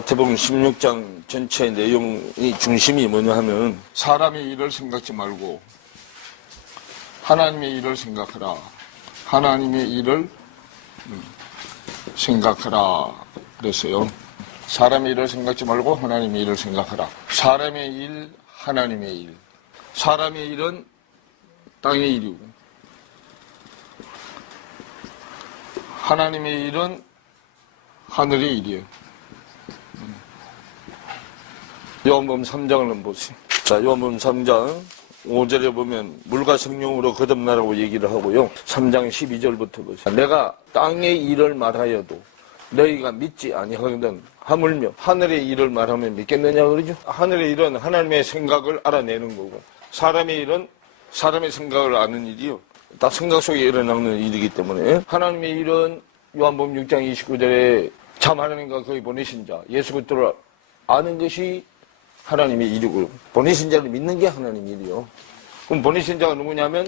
마태복음 16장 전체의 내용의 중심이 뭐냐 하면 사람의 일을 생각지 말고 하나님의 일을 생각하라. 하나님의 일을 생각하라 그랬어요. 사람의 일을 생각지 말고 하나님의 일을 생각하라. 사람의 일, 하나님의 일. 사람의 일은 땅의 일이고 하나님의 일은 하늘의 일이에요. 요한복음 3장을 한번 보세요. 자, 요한복음 3장 5절에 보면 물과 성령으로 거듭나라고 얘기를 하고요. 3장 12절부터 보세요. 내가 땅의 일을 말하여도 너희가 믿지 아니하거든 하물며 하늘의 일을 말하면 믿겠느냐 그러죠. 하늘의 일은 하나님의 생각을 알아내는 거고 사람의 일은 사람의 생각을 아는 일이요. 다 생각 속에 일어나는 일이기 때문에 하나님의 일은 요한복음 6장 29절에 참 하나님과 그의 보내신 자 예수 그리스도를 아는 것이 하나님의 일이고 보내신 자를 믿는 게 하나님의 일이요. 그럼 보내신 자가 누구냐면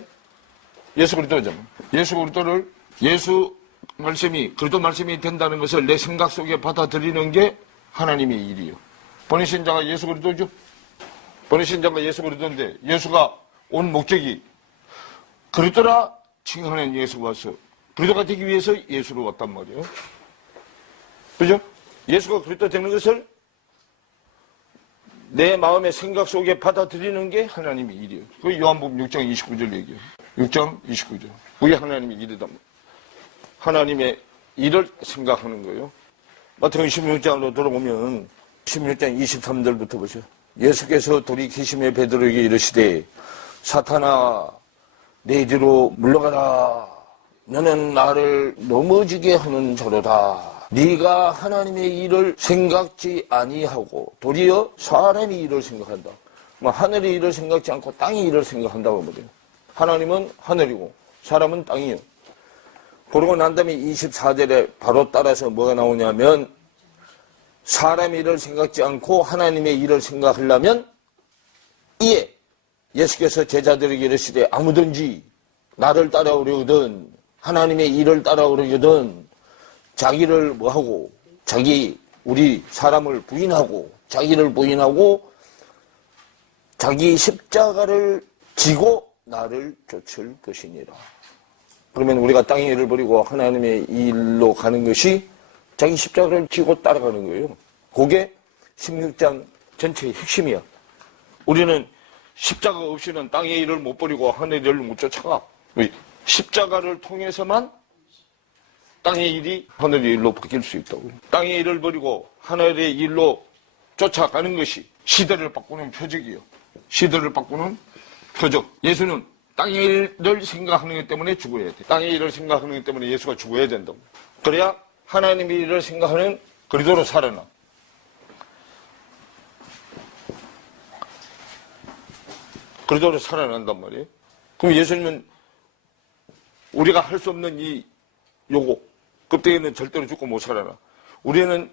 예수 그리스도잖아. 예수 그리스도를 예수 말씀이 그리스도 말씀이 된다는 것을 내 생각 속에 받아들이는 게 하나님의 일이요. 보내신 자가 예수 그리스도죠. 보내신 자가 예수 그리스도인데 예수가 온 목적이 그리스도라 칭하는 예수가 와서 그리스도가 되기 위해서 예수로 왔단 말이에요. 그죠? 예수가 그리스도 되는 것을 내 마음의 생각 속에 받아들이는 게 하나님의 일이에요. 그 요한복음 6장 29절 얘기예요. 6장 29절. 그게 하나님의 일이다. 하나님의 일을 생각하는 거예요. 마태복음 16장으로 돌아오면 16장 23절부터 보세요. 예수께서 돌이키심에 베드로에게 이르시되 사탄아 내 뒤로 물러가라. 너는 나를 넘어지게 하는 자로다. 네가 하나님의 일을 생각지 아니하고 도리어 사람의 일을 생각한다. 하늘의 일을 생각지 않고 땅의 일을 생각한다고 말해요. 하나님은 하늘이고 사람은 땅이에요. 그러고 난 다음에 24절에 바로 따라서 뭐가 나오냐면 사람의 일을 생각지 않고 하나님의 일을 생각하려면 이에 예수께서 제자들에게 이르시되 아무든지 나를 따라오려거든 하나님의 일을 따라오려거든 자기를 뭐하고 우리 사람을 부인하고 자기를 부인하고 자기 십자가를 지고 나를 쫓을 것이니라. 그러면 우리가 땅의 일을 버리고 하나님의 일로 가는 것이 자기 십자가를 지고 따라가는 거예요. 그게 16장 전체의 핵심이야. 우리는 십자가 없이는 땅의 일을 못 버리고 하늘의 일을 못 쫓아가. 십자가를 통해서만 땅의 일이 하늘의 일로 바뀔 수 있다고요. 땅의 일을 버리고 하늘의 일로 쫓아가는 것이 시대를 바꾸는 표적이에요. 시대를 바꾸는 표적. 예수는 땅의 일을 생각하는 것 때문에 죽어야 돼. 땅의 일을 생각하는 것 때문에 예수가 죽어야 된다고. 그래야 하나님의 일을 생각하는 그리스도로 살아나. 그리스도로 살아난단 말이에요. 그럼 예수님은 우리가 할 수 없는 이 요거 껍데기는 절대로 죽고 못 살아나. 우리는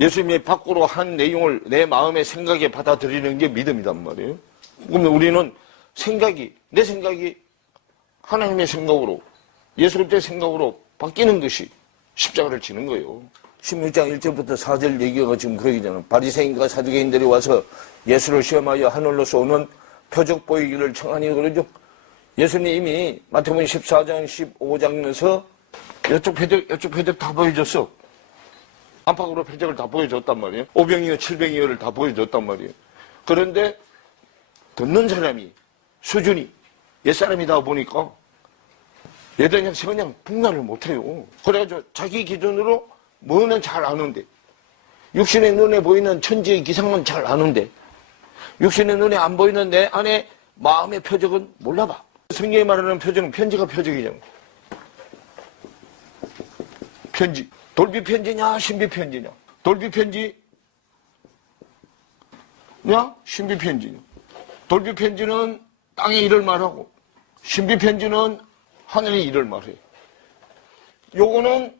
예수님이 밖으로 한 내용을 내 마음의 생각에 받아들이는 게 믿음이란 말이에요. 그러면 우리는 내 생각이 하나님의 생각으로 예수 그리스도의 생각으로 바뀌는 것이 십자가를 지는 거예요. 16장 1절부터 4절 얘기가 지금 그 얘기잖아요. 바리새인과 사두개인들이 와서 예수를 시험하여 하늘로서 오는 표적 보이기를 청하니 그러죠. 예수님이 마태복음 14장 15장에서 이쪽 표적 다 보여줬어. 안팎으로 표적을 다 보여줬단 말이에요. 5병이요 7병이요를 다 보여줬단 말이에요. 그런데 듣는 사람이 수준이 옛사람이다 보니까 얘들 그냥 분간을 못해요. 그래가지고 자기 기준으로 뭐는 잘 아는데 육신의 눈에 보이는 천지의 기상은 잘 아는데 육신의 눈에 안 보이는 내 안에 마음의 표적은 몰라봐. 성경이 말하는 표적은 편지가 표적이잖아. 편지. 돌비 편지냐 신비 편지냐. 돌비 편지냐 신비 편지냐. 돌비 편지는 땅의 일을 말하고 신비 편지는 하늘의 일을 말해. 요거는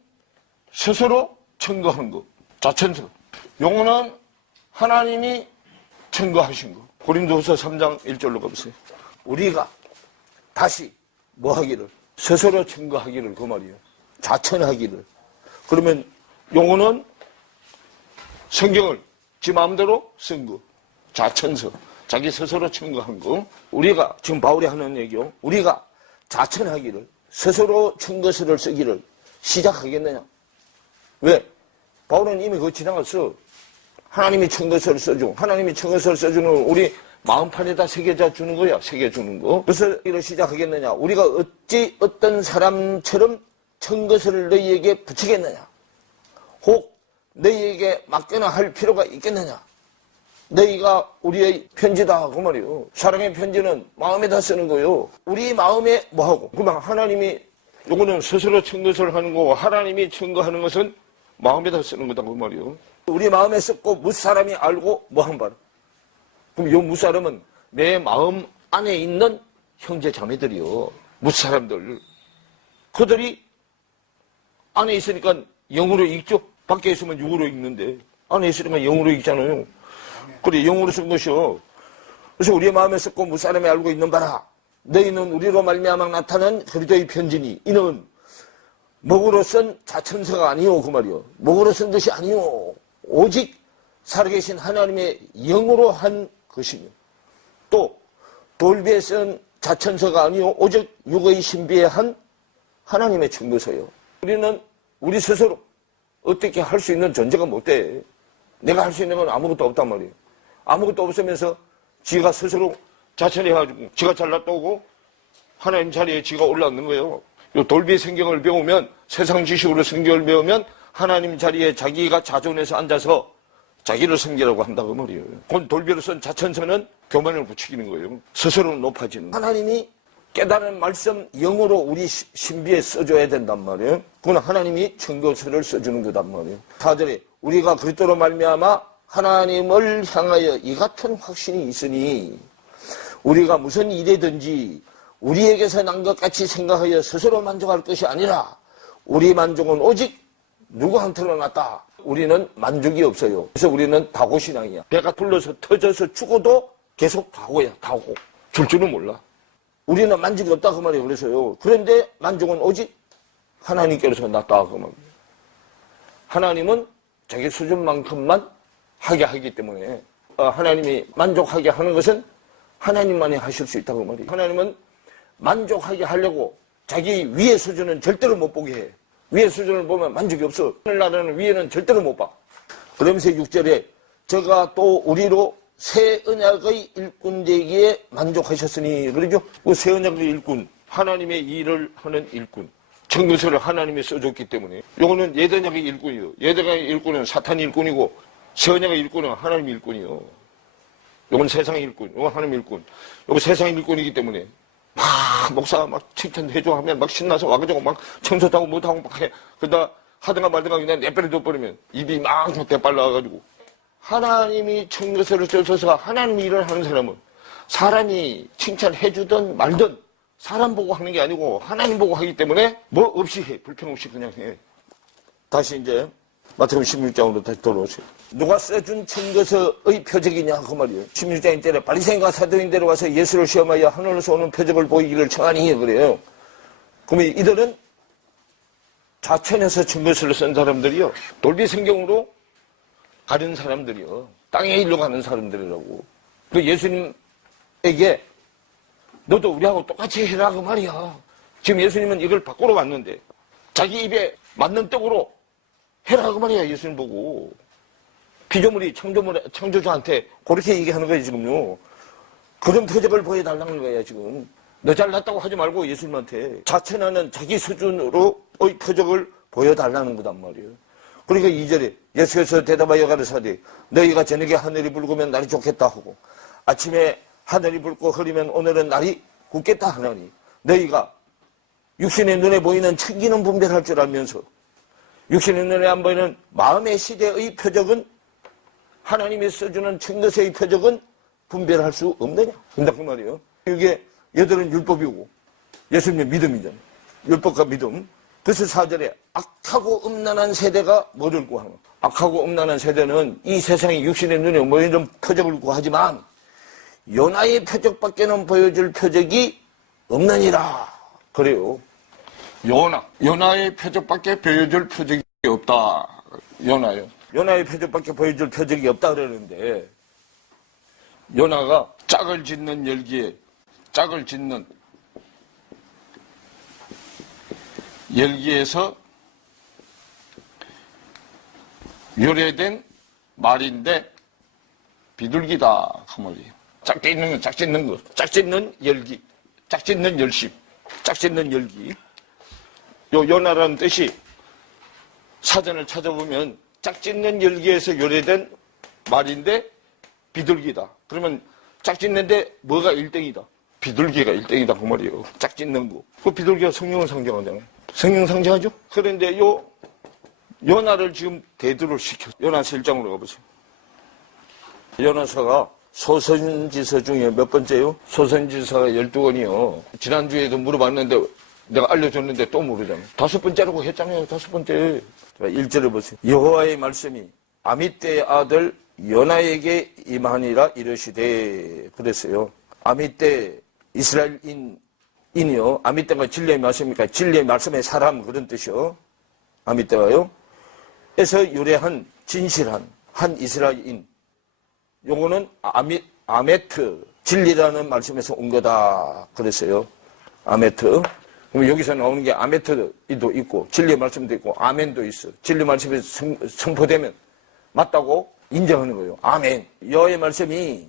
스스로 증거한 거. 자천서. 요거는 하나님이 증거하신 거. 고린도후서 3장 1절로 가보세요. 우리가 다시 뭐 하기를? 스스로 증거하기를 그 말이에요. 자천하기를. 그러면 요거는 성경을 지 마음대로 쓴 거. 자천서. 자기 스스로 청거한 거. 우리가 지금 바울이 하는 얘기요. 우리가 자천하기를 스스로 청거서를 쓰기를 시작하겠느냐. 왜? 바울은 이미 그거 지나갔어. 하나님이 청거서를 써주고 하나님이 청거서를 써주는 우리 마음판에다 새겨져 주는 거야. 새겨주는 거. 그래서 이를 시작하겠느냐. 우리가 어찌 어떤 사람처럼 청거서를 너희에게 붙이겠느냐. 혹 너희에게 맡겨나 할 필요가 있겠느냐. 너희가 우리의 편지다 그 말이요. 사랑의 편지는 마음에다 쓰는 거요. 우리 마음에 뭐하고. 그러면 하나님이 요거는 스스로 청거서를 하는 거고 하나님이 청거하는 것은 마음에다 쓰는 거다 그 말이요. 우리 마음에 썼고 무사람이 알고 뭐한 바로. 그럼 요 무사람은 내 마음 안에 있는 형제 자매들이요. 무사람들. 그들이 안에 있으니까 영으로 읽죠. 밖에 있으면 육으로 읽는데 안에 있으니까 영으로 읽잖아요. 그래 영으로 쓴 것이요. 그래서 우리의 마음에 썼고 무사람이 알고 있는 바라. 너희는 우리로 말미암아 나타난 그리스도의 편지니 이는 목으로 쓴 자천서가 아니요 그 말이요. 목으로 쓴 것이 아니요. 오직 살아계신 하나님의 영으로 한 것이며 또 돌비에 쓴 자천서가 아니요 오직 육의 신비에 한 하나님의 청거서요. 우리는 우리 스스로 어떻게 할 수 있는 존재가 못 돼. 내가 할 수 있는 건 아무것도 없단 말이에요. 아무것도 없으면서 지가 스스로 자천해가지고 지가 잘났다고 하나님 자리에 지가 올라앉는 거예요. 요 돌비 성경을 배우면 세상 지식으로 성경을 배우면 하나님 자리에 자기가 자존해서 앉아서 자기를 섬기라고 한다고 말이에요. 그 돌비로 쓴 자천서는 교만을 부추기는 거예요. 스스로 높아지는. 하나님이 깨달은 말씀 영어로 우리 신비에 써줘야 된단 말이에요. 그건 하나님이 청거서를 써주는 거단 말이에요. 4절에 우리가 그리스도로 말미암아 하나님을 향하여 이 같은 확신이 있으니 우리가 무슨 일이든지 우리에게서 난 것 같이 생각하여 스스로 만족할 것이 아니라 우리 만족은 오직 누구한테로 났다. 우리는 만족이 없어요. 그래서 우리는 다고신앙이야. 배가 불러서 터져서 죽어도 계속 다고야. 다고. 줄 줄은 몰라. 우리는 만족이 없다 그 말이에요. 그래서요. 그런데 만족은 오직 하나님께로서 났다 그 말이에요. 하나님은 자기 수준만큼만 하게 하기 때문에 하나님이 만족하게 하는 것은 하나님만이 하실 수 있다고 말이에요. 하나님은 만족하게 하려고 자기 위의 수준은 절대로 못 보게 해. 위의 수준을 보면 만족이 없어. 하늘나라는 위에는 절대로 못 봐. 그러면서 6절에 저가 또 우리로 새 언약의 일꾼 되기에 만족하셨으니 그러죠. 그 새 언약의 일꾼, 하나님의 일을 하는 일꾼. 청거서를 하나님이 써줬기 때문에 요거는 옛 언약의 일꾼이요. 옛 언약의 일꾼은 사탄 일꾼이고 새 언약의 일꾼은 하나님 일꾼이요. 요건 세상의 일꾼, 요건 하나님 일꾼. 요거 세상의 일꾼이기 때문에 막 목사가 막 칭찬해줘 하면 막 신나서 와가지고 막 청소도 하고 못하고 막 해. 그러다 하든가 말든가 그냥 내빼를 둬버리면 입이 막 대빨라가지고 하나님이 청거서를 써서 하나님이 일을 하는 사람은 사람이 칭찬해주든 말든 사람 보고 하는 게 아니고 하나님 보고 하기 때문에 뭐 없이 해. 불평 없이 그냥 해. 다시 이제 마태복음 16장으로 다시 돌아오세요. 누가 써준 청거서의 표적이냐 그 말이에요. 16장인 때에 바리새인과 사도인들이 와서 예수를 시험하여 하늘에서 오는 표적을 보이기를 청하니 그래요. 그러면 이들은 자천해서 청거서를 쓴 사람들이요. 돌비 성경으로 가는 사람들이요. 땅의 일로 가는 사람들이라고. 그 예수님에게 너도 우리하고 똑같이 해라 그 말이야. 지금 예수님은 이걸 밖으로 왔는데 자기 입에 맞는 떡으로 해라 그 말이야. 예수님 보고. 피조물이 창조주한테 그렇게 얘기하는 거예요 지금요. 그런 표적을 보여달라는 거예요 지금. 너 잘났다고 하지 말고 예수님한테 자천하는 자기 수준으로의 표적을 보여달라는 거단 말이에요. 그러니까 2절에 예수께서 대답하여 가라사대 너희가 저녁에 하늘이 붉으면 날이 좋겠다 하고 아침에 하늘이 붉고 흐리면 오늘은 날이 굳겠다 하나니 너희가 육신의 눈에 보이는 천기는 분별할 줄 알면서 육신의 눈에 안 보이는 마음의 시대의 표적은 하나님이 써주는 청거서의 표적은 분별할 수 없느냐? 근데 그 말이에요. 이게 얘들은 율법이고 예수님의 믿음이잖아요. 율법과 믿음. 그래서 4절에 악하고 음란한 세대가 뭐를 구하는? 악하고 음란한 세대는 이 세상의 육신의 눈에 보이는 표적을 구하지만 요나의 표적밖에는 보여줄 표적이 없느니라. 그래요. 요나의 표적밖에 보여줄 표적이 없다. 요나요. 요나의 표적밖에 보여줄 표적이 없다 그러는데, 요나가 짝을 짓는 열기에, 짝을 짓는 열기에서 요래된 말인데 비둘기다 그 말이에요. 짝 짓는 건 짝 짓는 거, 짝 짓는 열기, 짝 짓는 열심, 짝 짓는 열기. 요 요나라는 뜻이 사전을 찾아보면 짝 짓는 열기에서 요래된 말인데 비둘기다. 그러면 짝 짓는데 뭐가 1등이다? 비둘기가 1등이다 그 말이에요. 짝 짓는 거. 그 비둘기가 성령을 상징하잖아요. 성령 상징하죠? 그런데 요나를 지금 대두를 시켜. 요나서 1장으로 가보세요. 요나서가 소선지서 중에 몇 번째요? 소선지서가 12권이요. 지난주에도 물어봤는데 내가 알려줬는데 또 모르잖아요. 5번째라고 했잖아요. 5번째. 1절을 보세요. 여호와의 말씀이 아미떼의 아들 요나에게 임하니라 이르시되 그랬어요. 아미떼 이스라엘인이요. 아미떼가 진리의 말씀이니까 진리의 말씀의 사람 그런 뜻이요. 아미떼가요. 에서 유래한 진실한 한 이스라엘인. 요거는 아메트 진리라는 말씀에서 온 거다 그랬어요. 아메트. 그럼 여기서 나오는 게 아메트도 있고 진리의 말씀도 있고 아멘도 있어. 진리 말씀이 선포되면 맞다고 인정하는 거예요. 아멘. 여호와의 말씀이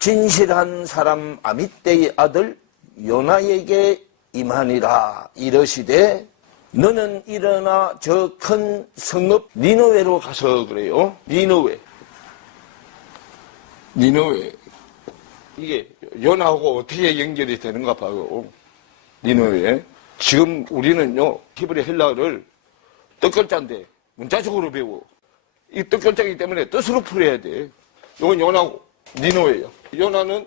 진실한 사람 아미떼의 아들 요나에게 임하니라 이르시되 너는 일어나 저 큰 성읍 니느웨로 가서 그래요. 니느웨. 이게 요나하고 어떻게 연결이 되는가 봐요. 니느웨. 지금 우리는요 히브리 헬라어를 뜻글자인데 문자적으로 배워. 이 뜻글자이기 때문에 뜻으로 풀어야 돼. 이건 요나고 니느웨예요. 요나는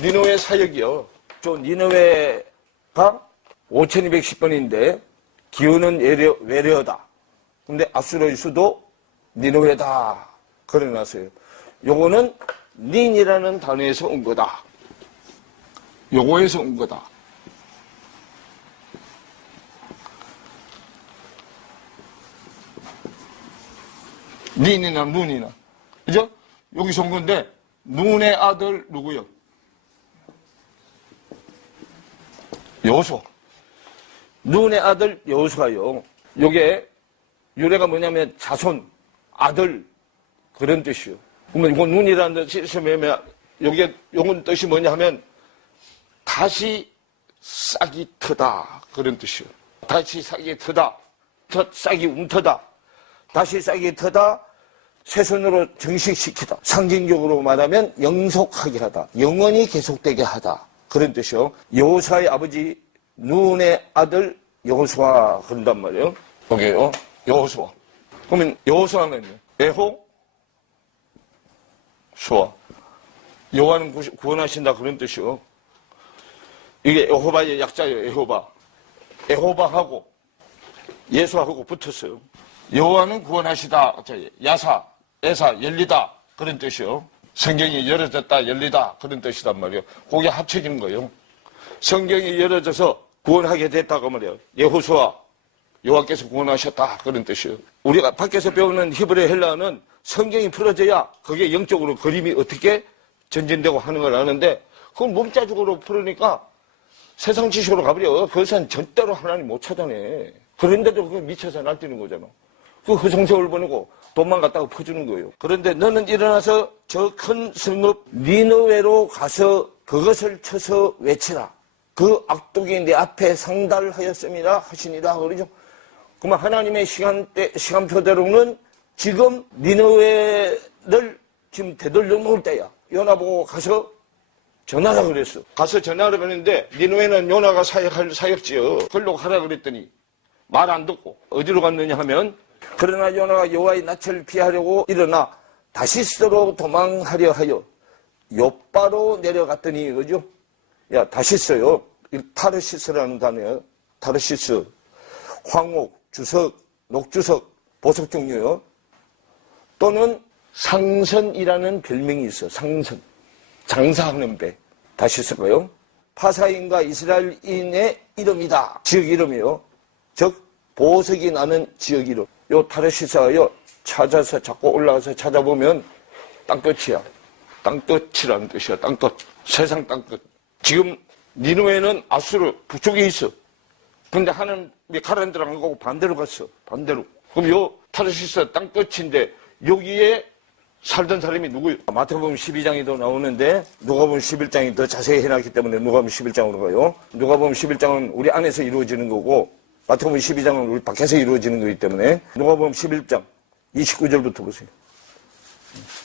니느웨 사역이요. 저 니느웨가 5210번인데 기후는 외려다. 근데 아수르의 수도 니느웨다. 그래놨어요. 요거는 닌이라는 단어에서 온 거다. 요거에서 온 거다. 닌이나 눈이나. 그죠? 여기서 온 건데, 눈의 아들 누구요? 여호수아. 눈의 아들 여호수아요. 요게 유래가 뭐냐면 자손, 아들 그런 뜻이요. 그러면 이거 눈이라는 뜻이 뭐냐면 요건 뜻이 뭐냐 하면 다시 싹이 트다 그런 뜻이요. 다시 싹이 트다. 싹이 움트다. 다시 싹이 트다. 새손으로 정식시키다. 상징적으로 말하면 영속하게 하다. 영원히 계속되게 하다. 그런 뜻이요. 여호수아의 아버지 눈의 아들 여호수아 그런단 말이에요. 여기요. 여호수아. 그러면 여호수아는요. 수아. 여호와는 구원하신다 그런 뜻이요. 이게 여호바의 약자예요. 여호바하고 예수하고 붙었어요. 여호와는 구원하시다. 야사, 에사, 열리다 그런 뜻이요. 성경이 열어졌다, 열리다 그런 뜻이단 말이에요. 그게 합쳐진 거예요. 성경이 열어져서 구원하게 됐다고 말이에요. 여호수아, 여호와께서 구원하셨다 그런 뜻이에요. 우리가 밖에서 배우는 히브리 헬라어는 성경이 풀어져야 그게 영적으로 그림이 어떻게 전진되고 하는 걸 아는데 그걸 몸자적으로 풀으니까 세상 지식으로 가버려. 그것은 절대로 하나님 못 찾아내. 그런데도 그거 미쳐서 날뛰는 거잖아. 그 허송세월 보내고 돈만 갖다가 퍼주는 거예요. 그런데 너는 일어나서 저 큰 성읍 니느웨로 가서 그것을 쳐서 외치라. 그 악독이 내 앞에 상달하였음이라 하시니라 그러죠. 그러면 하나님의 시간표대로는 지금 니느웨를 지금 되돌려 놓을 때야. 요나 보고 가서 전하라 그랬어. 가서 전하라 그랬는데 니느웨는 요나가 사역할 사역지요. 걸로 가라 그랬더니 말 안 듣고 어디로 갔느냐 하면 그러나 요나가 여호와의 낯을 피하려고 일어나 다시스로 도망하려 하여 욥바로 내려갔더니 그죠? 야 다시스요. 타르시스라는 단어예요. 타르시스. 황옥, 주석, 녹주석, 보석 종류요. 또는 상선이라는 별명이 있어. 상선. 장사하는 배. 다시스가요. 파사인과 이스라엘인의 이름이다. 지역 이름이요. 즉 보석이 나는 지역 이름. 요 타르시스가요. 찾아서 자꾸 올라가서 찾아보면 땅끝이야. 땅끝이라는 뜻이야. 땅끝. 세상 땅끝. 지금 니누에는 아수르 북쪽에 있어. 근데 하나님이 가라는 데로 안 가고 반대로 갔어. 반대로. 그럼 요 타르시스 땅끝인데 여기에 살던 사람이 누구예요? 마태복음 12장에도 나오는데 누가복음 11장이 더 자세히 해놨기 때문에 누가복음 11장으로 가요. 누가복음 11장은 우리 안에서 이루어지는 거고 마태복음 12장은 우리 밖에서 이루어지는 거기 때문에 누가복음 11장 29절부터 보세요.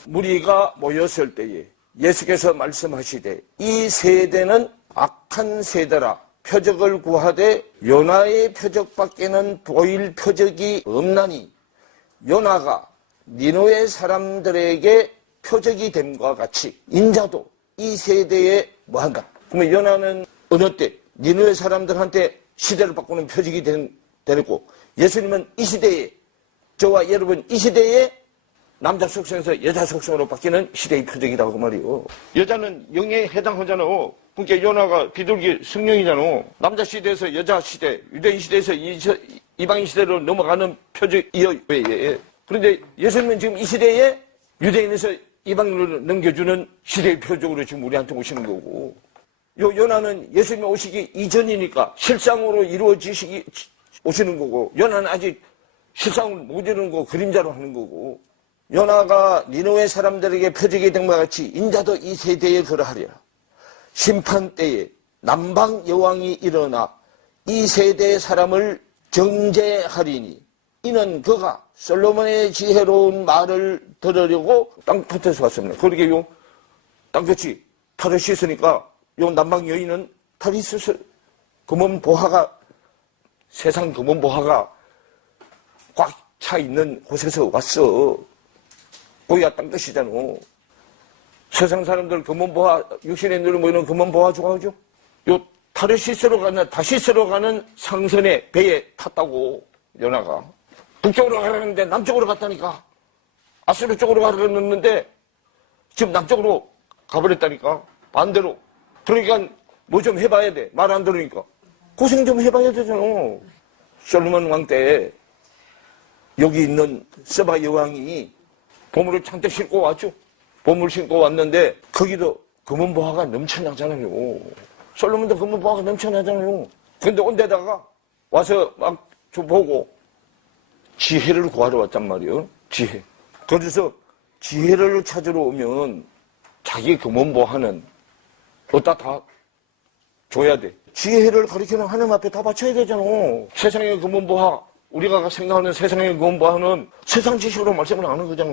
무리가 모였을 때에 예수께서 말씀하시되 이 세대는 악한 세대라 표적을 구하되 요나의 표적밖에는 보일 표적이 없나니 요나가 니느웨 사람들에게 표적이 됨과 같이 인자도 이 세대에 뭐한가? 그러면 요나는 어느 때 니느웨 사람들한테 시대를 바꾸는 표적이 되고 예수님은 이 시대에 저와 여러분 이 시대에 남자 속성에서 여자 속성으로 바뀌는 시대의 표적이라고 말이요. 여자는 영에 해당하잖아. 그러니까 요나가 비둘기 성령이잖아. 남자 시대에서 여자 시대, 유대인 시대에서 이방인 시대로 넘어가는 표적이요. 왜? 그런데 예수님은 지금 이 시대에 유대인에서 이방인으로 넘겨주는 시대의 표적으로 지금 우리한테 오시는 거고. 요나는 예수님 오시기 이전이니까 실상으로 이루어지시기 오시는 거고. 요나는 아직 실상을 못 이루는 거고 그림자로 하는 거고. 요나가 니느웨 사람들에게 표적이 된 것 같이 인자도 이 세대에 그러하리라. 심판 때에 남방 여왕이 일어나 이 세대의 사람을 정죄하리니 이는 그가 솔로몬의 지혜로운 말을 들으려고 땅끝에서 왔습니다. 그러게 요 땅끝이 타르시스니까 요 남방 여인은 타르시스 금원보화가 세상 금원보화가 꽉 차 있는 곳에서 왔어. 거기가 땅끝이잖아. 세상 사람들 금원보화, 육신의 눈으로 보이는 금원보화 좋아하죠? 요 타르시스로 가는, 다시스로 가는 상선의 배에 탔다고, 요나가. 북쪽으로 가려는데 남쪽으로 갔다니까. 아수르 쪽으로 가려는데 지금 남쪽으로 가버렸다니까. 반대로. 그러니까 뭐 좀 해봐야 돼. 말 안 들으니까. 고생 좀 해봐야 되잖아. 솔로몬 왕 때 여기 있는 서바 여왕이 보물을 잔뜩 싣고 왔죠. 보물 싣고 왔는데 거기도 금은보화가 넘쳐나잖아요. 솔로몬도 금은보화가 넘쳐나잖아요. 근데 온 데다가 와서 막 좀 보고 지혜를 구하러 왔단 말이에요. 지혜. 그래서 지혜를 찾으러 오면 자기 금은보화는 어디다 다 줘야 돼. 지혜를 가리키는 하나님 앞에 다 바쳐야 되잖아. 세상의 금은보화, 우리가 생각하는 세상의 금은보화는 세상 지식으로 말씀을 아는 거잖아.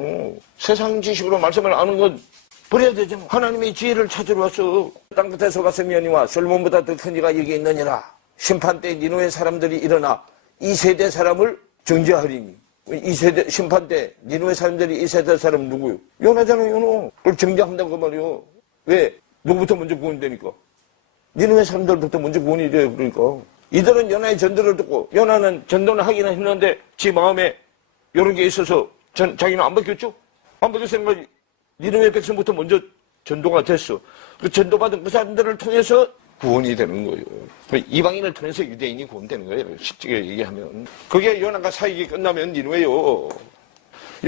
세상 지식으로 말씀을 아는 건 버려야 되잖아. 하나님의 지혜를 찾으러 왔어. 땅끝에서 갔으면이와 솔로몬보다 더 큰 이가 여기 있느니라. 심판 때 니느웨 사람들이 일어나 이 세대 사람을 정죄하리니. 이 세대, 심판 때 니느웨 사람들이 이 세대 사람 누구요? 요나잖아요, 요나. 그걸 정죄한다고 그 말이요. 왜? 누구부터 먼저 구원되니까? 니느웨 사람들부터 먼저 구원이 돼요, 그러니까. 이들은 요나의 전도를 듣고, 요나는 전도는 하기는 했는데, 지 마음에 이런 게 있어서, 자기는 안 바뀌었죠? 안 바뀌었으니까, 니느웨 백성부터 먼저 전도가 됐어. 그 전도받은 그 사람들을 통해서 구원이 되는 거예요. 이방인을 통해서 유대인이 구원되는 거예요. 쉽게 얘기하면. 그게 요나가 사역이 끝나면 니느웨요. 요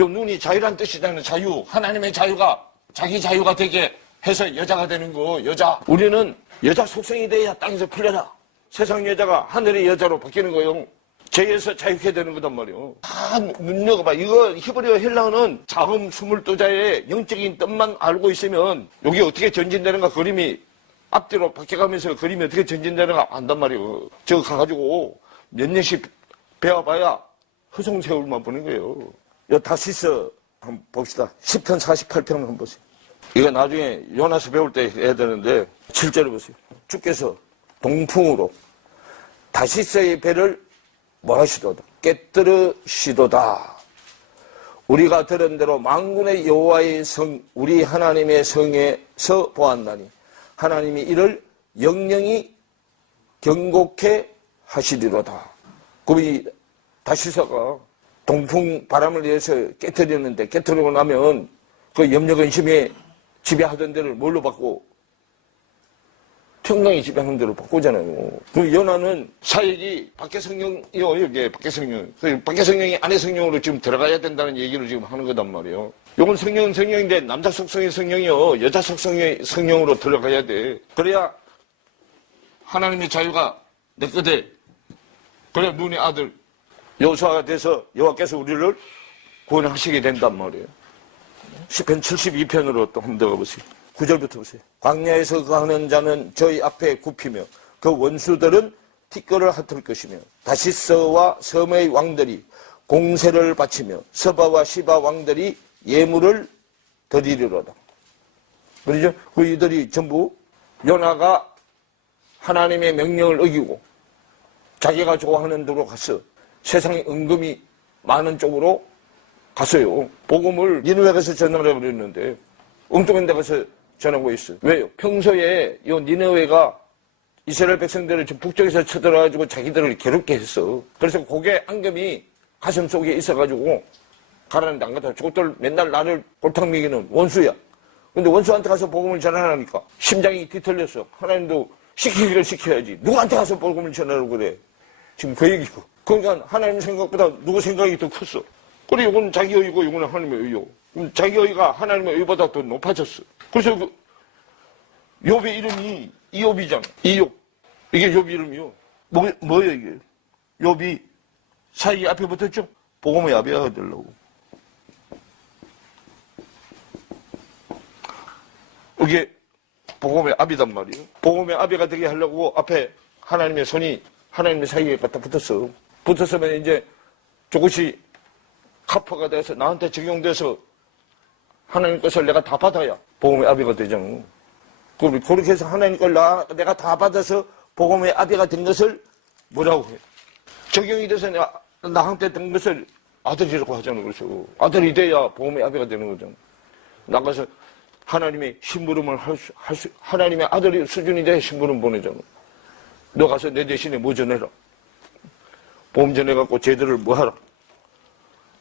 눈이 자유란 뜻이잖아요. 자유. 하나님의 자유가, 자기 자유가 되게 해서 여자가 되는 거, 여자. 우리는 여자 속성이 돼야 땅에서 풀려나. 세상 여자가 하늘의 여자로 바뀌는 거요. 죄에서 자유케 되는 거단 말이에요. 다 눈여겨봐. 이거 히브리어 헬라어는 자음 22자의 영적인 뜻만 알고 있으면 여기 어떻게 전진되는가 그림이 앞뒤로 바뀌어가면서 그림이 어떻게 전진되는가 안단 말이에요. 저거 가가지고 몇 년씩 배워봐야 허송세월만 보는 거예요. 요 다시서 한번 봅시다. 10편 48편 한번 보세요. 이거 나중에 요나서 배울 때 해야 되는데 7절을 보세요. 주께서 동풍으로 다시서의 배를 뭐하시도다? 깨뜨리시도다. 우리가 들은 대로 만군의 여호와의 성, 우리 하나님의 성에서 보았나니 하나님이 이를 영영히 경고케 하시리로다. 그 다시서가 동풍 바람을 위해서 깨뜨리는데 깨뜨리고 나면 그 염려근심에 지배하던 데를 뭘로 바꾸고 평강이 지배하는 대로 바꾸잖아요. 그 연하는 사역이 밖에 성령이요, 여기 밖에 성령. 밖에 성령이 안에 성령으로 지금 들어가야 된다는 얘기를 지금 하는 거단 말이에요. 요건 성령은 성령인데 남자 속성의 성령이요, 여자 속성의 성령으로 들어가야 돼. 그래야 하나님의 자유가 내 끝에, 그래야 눈의 아들 여호수아가 돼서 여호와께서 우리를 구원하시게 된단 말이에요. 시편 72편으로 또 한번 들어가 보세요. 9절부터 보세요. 광야에서 거하는 자는 저희 앞에 굽히며 그 원수들은 티끌을 핫을 것이며 다시스와 섬의 왕들이 공세를 바치며 서바와 시바 왕들이 예물을 드리리로다. 그러죠? 그 이들이 전부 요나가 하나님의 명령을 어기고 자기가 좋아하는 대로 가서 세상에 은금이 많은 쪽으로 갔어요. 복음을 니느웨 가서 전하라고 그랬는데 엉뚱한 데 가서 전하고 있어요. 왜요? 평소에 이 니느웨가 이스라엘 백성들을 북쪽에서 쳐들어가지고 자기들을 괴롭게 했어. 그래서 고개 앙금이 가슴 속에 있어가지고 가라는데 안 가다. 저것들 맨날 나를 골탕 먹이는 원수야. 근데 원수한테 가서 복음을 전하라니까 심장이 뒤틀렸어. 하나님도 시키기를 시켜야지. 누구한테 가서 복음을 전하라고 그래. 지금 그 얘기고. 그러니까 하나님 생각보다 누구 생각이 더 컸어. 그래, 이건 자기 의이고 이거는 하나님의 의요. 자기 의가 하나님의 의보다 더 높아졌어. 그래서 그 욥의 이름이 이욥이잖아. 이욥. 이게 욥 이름이요. 뭐예요 이게? 욥이 사이 앞에 붙었죠? 복음의 아비가 되려고. 이게 복음의 아비단 말이에요. 복음의 아비가 되게 하려고 앞에 하나님의 손이 하나님의 사이에 갖다 붙었어. 붙었으면 이제 조금씩 카퍼가 돼서 나한테 적용돼서 하나님 것을 내가 다 받아야 복음의 아비가 되잖아. 그렇게 해서 하나님 걸 내가 다 받아서 복음의 아비가 된 것을 뭐라고 해? 적용이 돼서 나한테 된 것을 아들이라고 하잖아. 그래서 아들이 돼야 복음의 아비가 되는 거잖아. 나가서 하나님의 심부름을 하나님의 아들이 수준이 돼야 심부름 보내잖아. 너 가서 내 대신에 뭐 전해라. 복음 전해갖고 쟤들을 뭐 하라.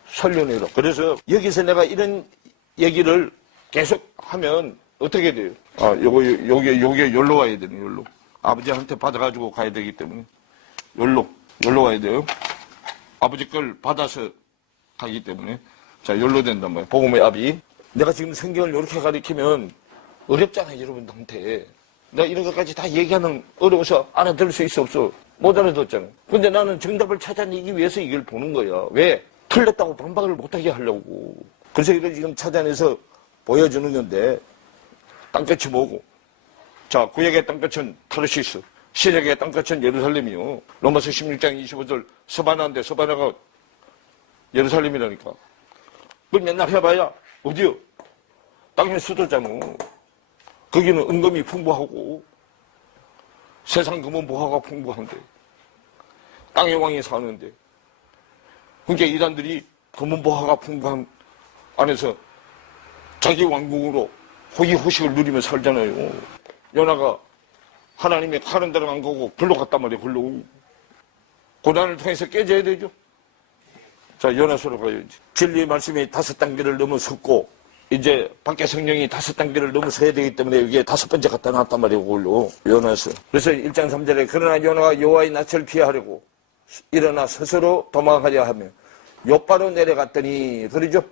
살려내라. 그래서 여기서 내가 이런 얘기를 계속 하면 어떻게 돼요? 요게 열로 와야 되네, 열로. 아버지한테 받아가지고 가야 되기 때문에. 열로 와야 돼요. 아버지 걸 받아서 가기 때문에. 자, 열로 된단 말이에요. 복음의 아비. 내가 지금 성경을 이렇게 가리키면 어렵잖아요, 여러분들한테. 내가 이런 것까지 다 얘기하면 어려워서 알아들을 수 있어, 없어? 못 알아듣잖아. 근데 나는 정답을 찾아내기 위해서 이걸 보는 거야. 왜? 틀렸다고 반박을 못하게 하려고. 그래서 이걸 지금 찾아내서 보여주는 건데, 땅끝이 뭐고? 자, 구약의 땅끝은 타르시스, 신약의 땅끝은 예루살렘이요. 로마서 16장 25절 서바나인데 서바나가 예루살렘이라니까. 그걸 맨날 해봐야 어디요? 땅의 수도잖아. 거기는 은금이 풍부하고 세상 금은 보화가 풍부한데 땅의 왕이 사는데, 그러니까 이단들이 금은 보화가 풍부한 안에서 자기 왕국으로 호의호식을 누리며 살잖아요. 요나가 하나님의 칼은 들어간 거고 글로 갔단 말이에요. 글로. 고난을 통해서 깨져야 되죠. 자, 요나서로 가야지. 진리의 말씀이 5단계를 넘어섰고 이제 밖에 성령이 5단계를 넘어서야 되기 때문에 여기에 5번째 갖다 놨단 말이에요. 그걸로. 요나서. 그래서 1장 3절에 그러나 요나가 여호와의 낯을 피하려고 일어나 스스로 도망하려 하며 욥바로 내려갔더니, 그러죠?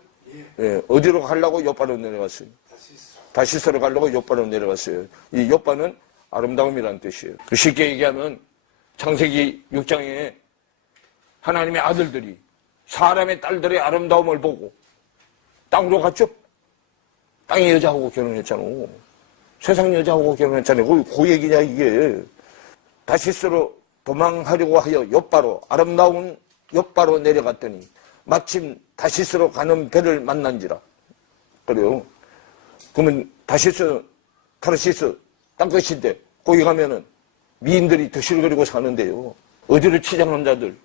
예, 어디로 가려고 욥바로 내려갔어요? 다시스로 가려고 욥바로 내려갔어요. 이 욥바는 아름다움이라는 뜻이에요. 쉽게 얘기하면 창세기 6장에 하나님의 아들들이 사람의 딸들의 아름다움을 보고 땅으로 갔죠? 땅의 여자하고 결혼했잖아. 세상 여자하고 결혼했잖아요. 그 얘기냐 이게. 다시스로 도망하려고 하여 욥바로, 아름다운 욥바로 내려갔더니 마침 다시스로 가는 배를 만난지라. 그래요. 그러면 다시스, 타르시스 땅끝인데 거기 가면은 미인들이 드실거리고 사는데요. 어디로 치장한 자들,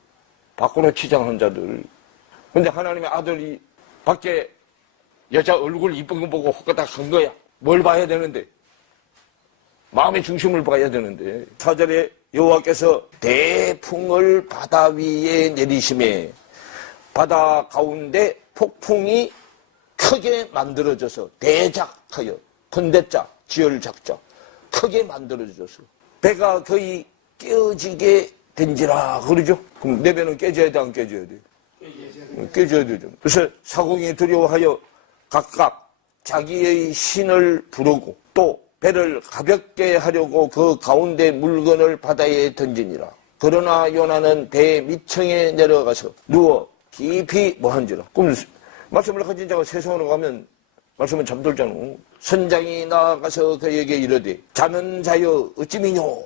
밖으로 치장한 자들. 근데 하나님의 아들이 밖에 여자 얼굴 이쁜 거 보고 호가닥 한 거야. 뭘 봐야 되는데? 마음의 중심을 봐야 되는데. 4절에 여호와께서 대풍을 바다 위에 내리심에 바다 가운데 폭풍이 크게 만들어져서 대작하여, 큰대자, 지혈작자, 크게 만들어져서. 배가 거의 깨어지게 된지라 그러죠. 그럼 내 배는 깨져야 돼, 안 깨져야 돼? 깨져야 되죠. 그래서 사공이 두려워하여 각각 자기의 신을 부르고 또 배를 가볍게 하려고 그 가운데 물건을 바다에 던지니라. 그러나 요나는 배 밑층에 내려가서 누워 깊이 뭐한지라. 그럼 말씀을 가진 자가 세상으로 가면 말씀은 잠들잖아. 선장이 나아가서 그에게 이르되 자는 자여 어찌 미뇨.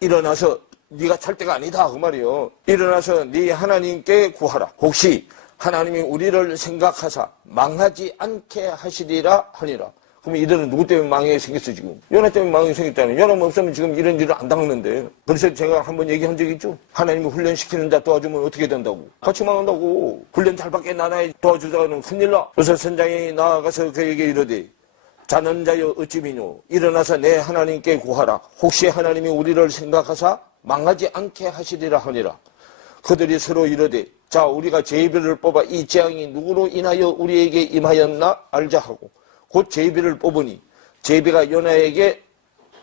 일어나서 네가 잘 때가 아니다 그 말이요. 일어나서 네 하나님께 구하라. 혹시 하나님이 우리를 생각하사 망하지 않게 하시리라 하니라. 그럼 이들은 누구 때문에 망하게 생겼어 지금? 요나 때문에 망하게 생겼다는. 요나만 없으면 지금 이런 일을 안 당하는데. 그래서 제가 한번 얘기한 적 있죠. 하나님이 훈련시키는 자 도와주면 어떻게 된다고? 같이 망한다고. 훈련 잘 받게 나나에 도와주다가는 큰일 나. 그래서 선장이 나아가서 그에게 이르되 자는 자여 어찌 미뇨. 일어나서 내 하나님께 구하라. 혹시 하나님이 우리를 생각하사 망하지 않게 하시리라 하니라. 그들이 서로 이르되 자 우리가 제비를 뽑아 이 재앙이 누구로 인하여 우리에게 임하였나 알자 하고 곧 제비를 뽑으니 제비가 요나에게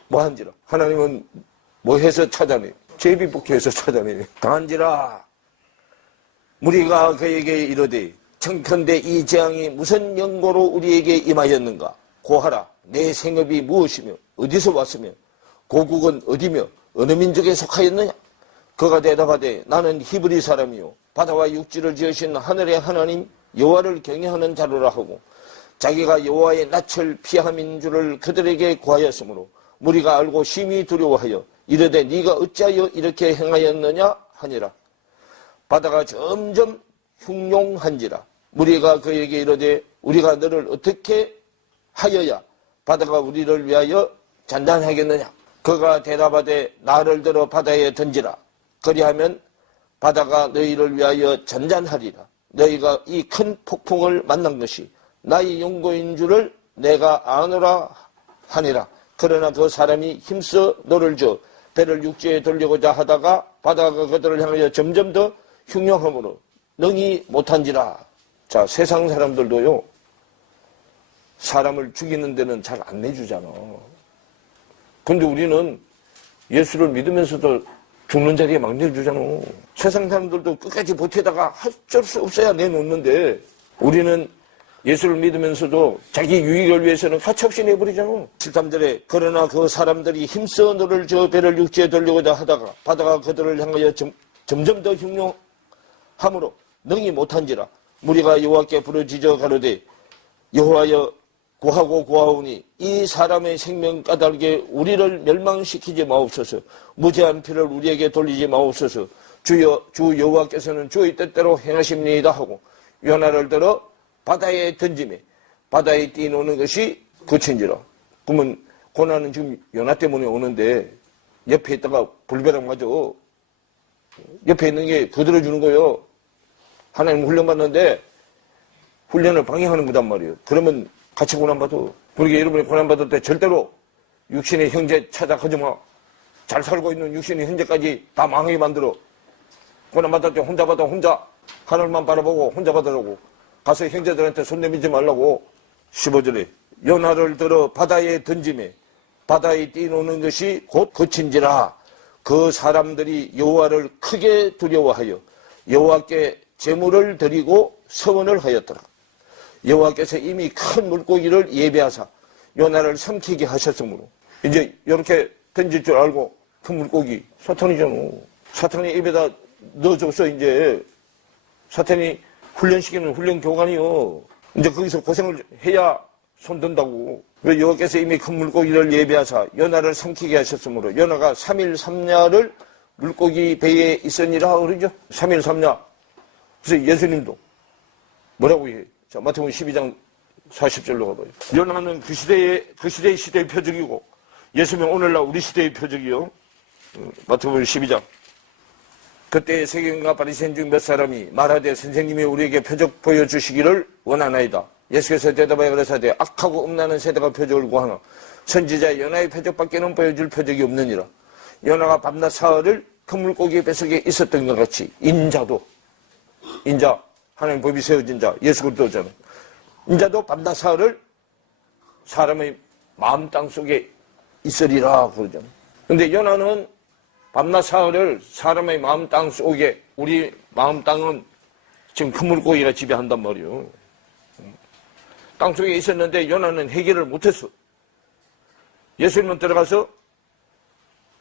뭐한지라. 하나님은 뭐 해서 찾아내? 제비 뽑기해서 찾아내. 당한지라. 무리가 그에게 이르되 청컨대 이 재앙이 무슨 연고로 우리에게 임하였는가 고하라. 내 생업이 무엇이며 어디서 왔으며 고국은 어디며 어느 민족에 속하였느냐. 그가 대답하되 나는 히브리 사람이요 바다와 육지를 지으신 하늘의 하나님 여호와를 경외하는 자로라 하고 자기가 여호와의 낯을 피함인 줄을 그들에게 구하였으므로 무리가 알고 심히 두려워하여 이르되 네가 어찌하여 이렇게 행하였느냐 하니라. 바다가 점점 흉용한지라. 무리가 그에게 이르되 우리가 너를 어떻게 하여야 바다가 우리를 위하여 잔잔하겠느냐. 그가 대답하되 나를 들어 바다에 던지라. 그리하면 바다가 너희를 위하여 잔잔하리라. 너희가 이 큰 폭풍을 만난 것이 나의 용고인 줄을 내가 아노라 하니라. 그러나 그 사람이 힘써 노를 저 배를 육지에 돌리고자 하다가 바다가 그들을 향하여 점점 더 흉흉함으로 능히 못한지라. 자, 세상 사람들도요 사람을 죽이는 데는 잘 안 내주잖아. 근데 우리는 예수를 믿으면서도 죽는 자리에 막 내주잖아. 세상 사람들도 끝까지 버티다가 어쩔 수 없어야 내놓는데 우리는 예수를 믿으면서도 자기 유익을 위해서는 가차없이 내버리잖아. 13절에 그러나 그 사람들이 힘써 너를 저 배를 육지에 돌리고자 하다가 바다가 그들을 향하여 점점 더 흉흉함으로 능히 못한지라. 무리가 여호와께 부르짖어 가로되 여호와여 구하고 구하오니 이 사람의 생명 까닭에 우리를 멸망시키지 마옵소서. 무죄한 피를 우리에게 돌리지 마옵소서. 주 여호와께서는 주의 뜻대로 행하십니다 하고 요나를 들어 바다에 던지매 바다에 뛰노는 것이 그친지라. 그러면 고난은 지금 요나 때문에 오는데 옆에 있다가 불벼락 맞아. 옆에 있는 게 거들어주는 거예요. 하나님 훈련받는데 훈련을 방해하는 거단 말이에요. 그러면 같이 고난받아. 그러니까 여러분이 고난받을 때 절대로 육신의 형제 찾아가지 마. 잘 살고 있는 육신의 형제까지 다 망하게 만들어. 고난받을 때 혼자 받아 혼자. 하늘만 바라보고 혼자 받으라고. 가서 형제들한테 손 내밀지 말라고. 15절에 요나를 들어 바다에 던지매 바다에 뛰노는 것이 곧 그친지라. 그 사람들이 여호와를 크게 두려워하여 여호와께 제물을 드리고 서원을 하였더라. 여호와께서 이미 큰 물고기를 예배하사 요나를 삼키게 하셨으므로 이제 이렇게 던질 줄 알고 큰 물고기 사탄이잖아. 사탄이 입에다 넣어줘서 이제 사탄이 훈련시키는 훈련 교관이요. 이제 거기서 고생을 해야 손 든다고. 왜 여호와께서 이미 큰 물고기를 예배하사 요나를 삼키게 하셨으므로 요나가 3일 3야를 물고기 배에 있으니라 그러죠. 3일 3야. 그래서 예수님도 뭐라고 해? 자, 마태복음 12장 40절로 가봐요. 요나는 그 시대의 시대의 표적이고 예수님은 오늘날 우리 시대의 표적이요. 마태복음 12장. 그때 세경과 바리새인 중 몇 사람이 말하되 선생님이 우리에게 표적 보여주시기를 원하나이다. 예수께서 대답하여 그러사대 악하고 음란한 세대가 표적을 구하나 선지자 요나의 표적밖에는 보여줄 표적이 없느니라. 요나가 밤낮 사흘을 큰 물고기 뱃속에 있었던 것 같이 인자도 인자 하나님 법이 세워진 자 예수 그리스도잖아요. 인자도 밤낮 사흘을 사람의 마음 땅속에 있으리라 그러잖아요. 근데 요나는 밤낮 사흘을 사람의 마음 땅 속에, 우리 마음 땅은 지금 그물고기가 지배한단 말이에요. 땅 속에 있었는데 요나는 해결을 못했어. 예수님은 들어가서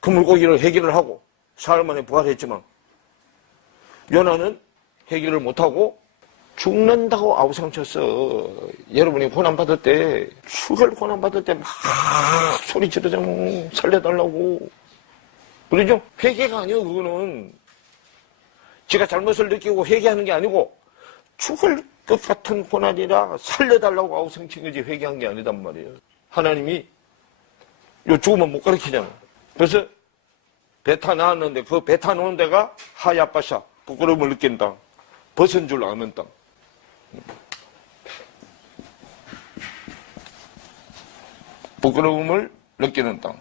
그물고기를 해결을 하고 사흘 만에 부활했지만 요나는 해결을 못하고 죽는다고 아우성쳤어. 여러분이 고난받을 때, 죽을 고난받을 때 막 소리 지르잖아. 살려달라고. 그러죠? 회개가 아니에요, 그거는. 제가 잘못을 느끼고 회개하는 게 아니고 죽을 것 같은 고난이라 살려달라고 아우성친 거지 회개한 게 아니단 말이에요. 하나님이 요 죽으면 못 가르치잖아. 그래서 배타 나왔는데 그 배타 놓은 데가 하야빠샤, 부끄러움을 느낀 땅, 벗은 줄 아는 땅. 부끄러움을 느끼는 땅.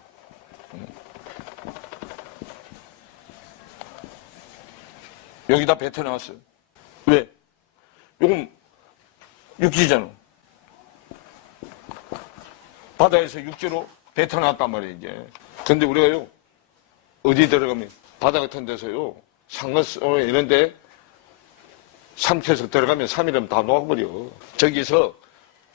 여기다 뱉어 나왔어요. 왜? 이건 육지잖아. 바다에서 육지로 뱉어 나왔단 말이에요, 이제. 근데 우리가요, 어디 들어가면, 바다 같은 데서요, 상가서 이런 데 삼켜서 들어가면 3일이면 다 녹아버려. 저기서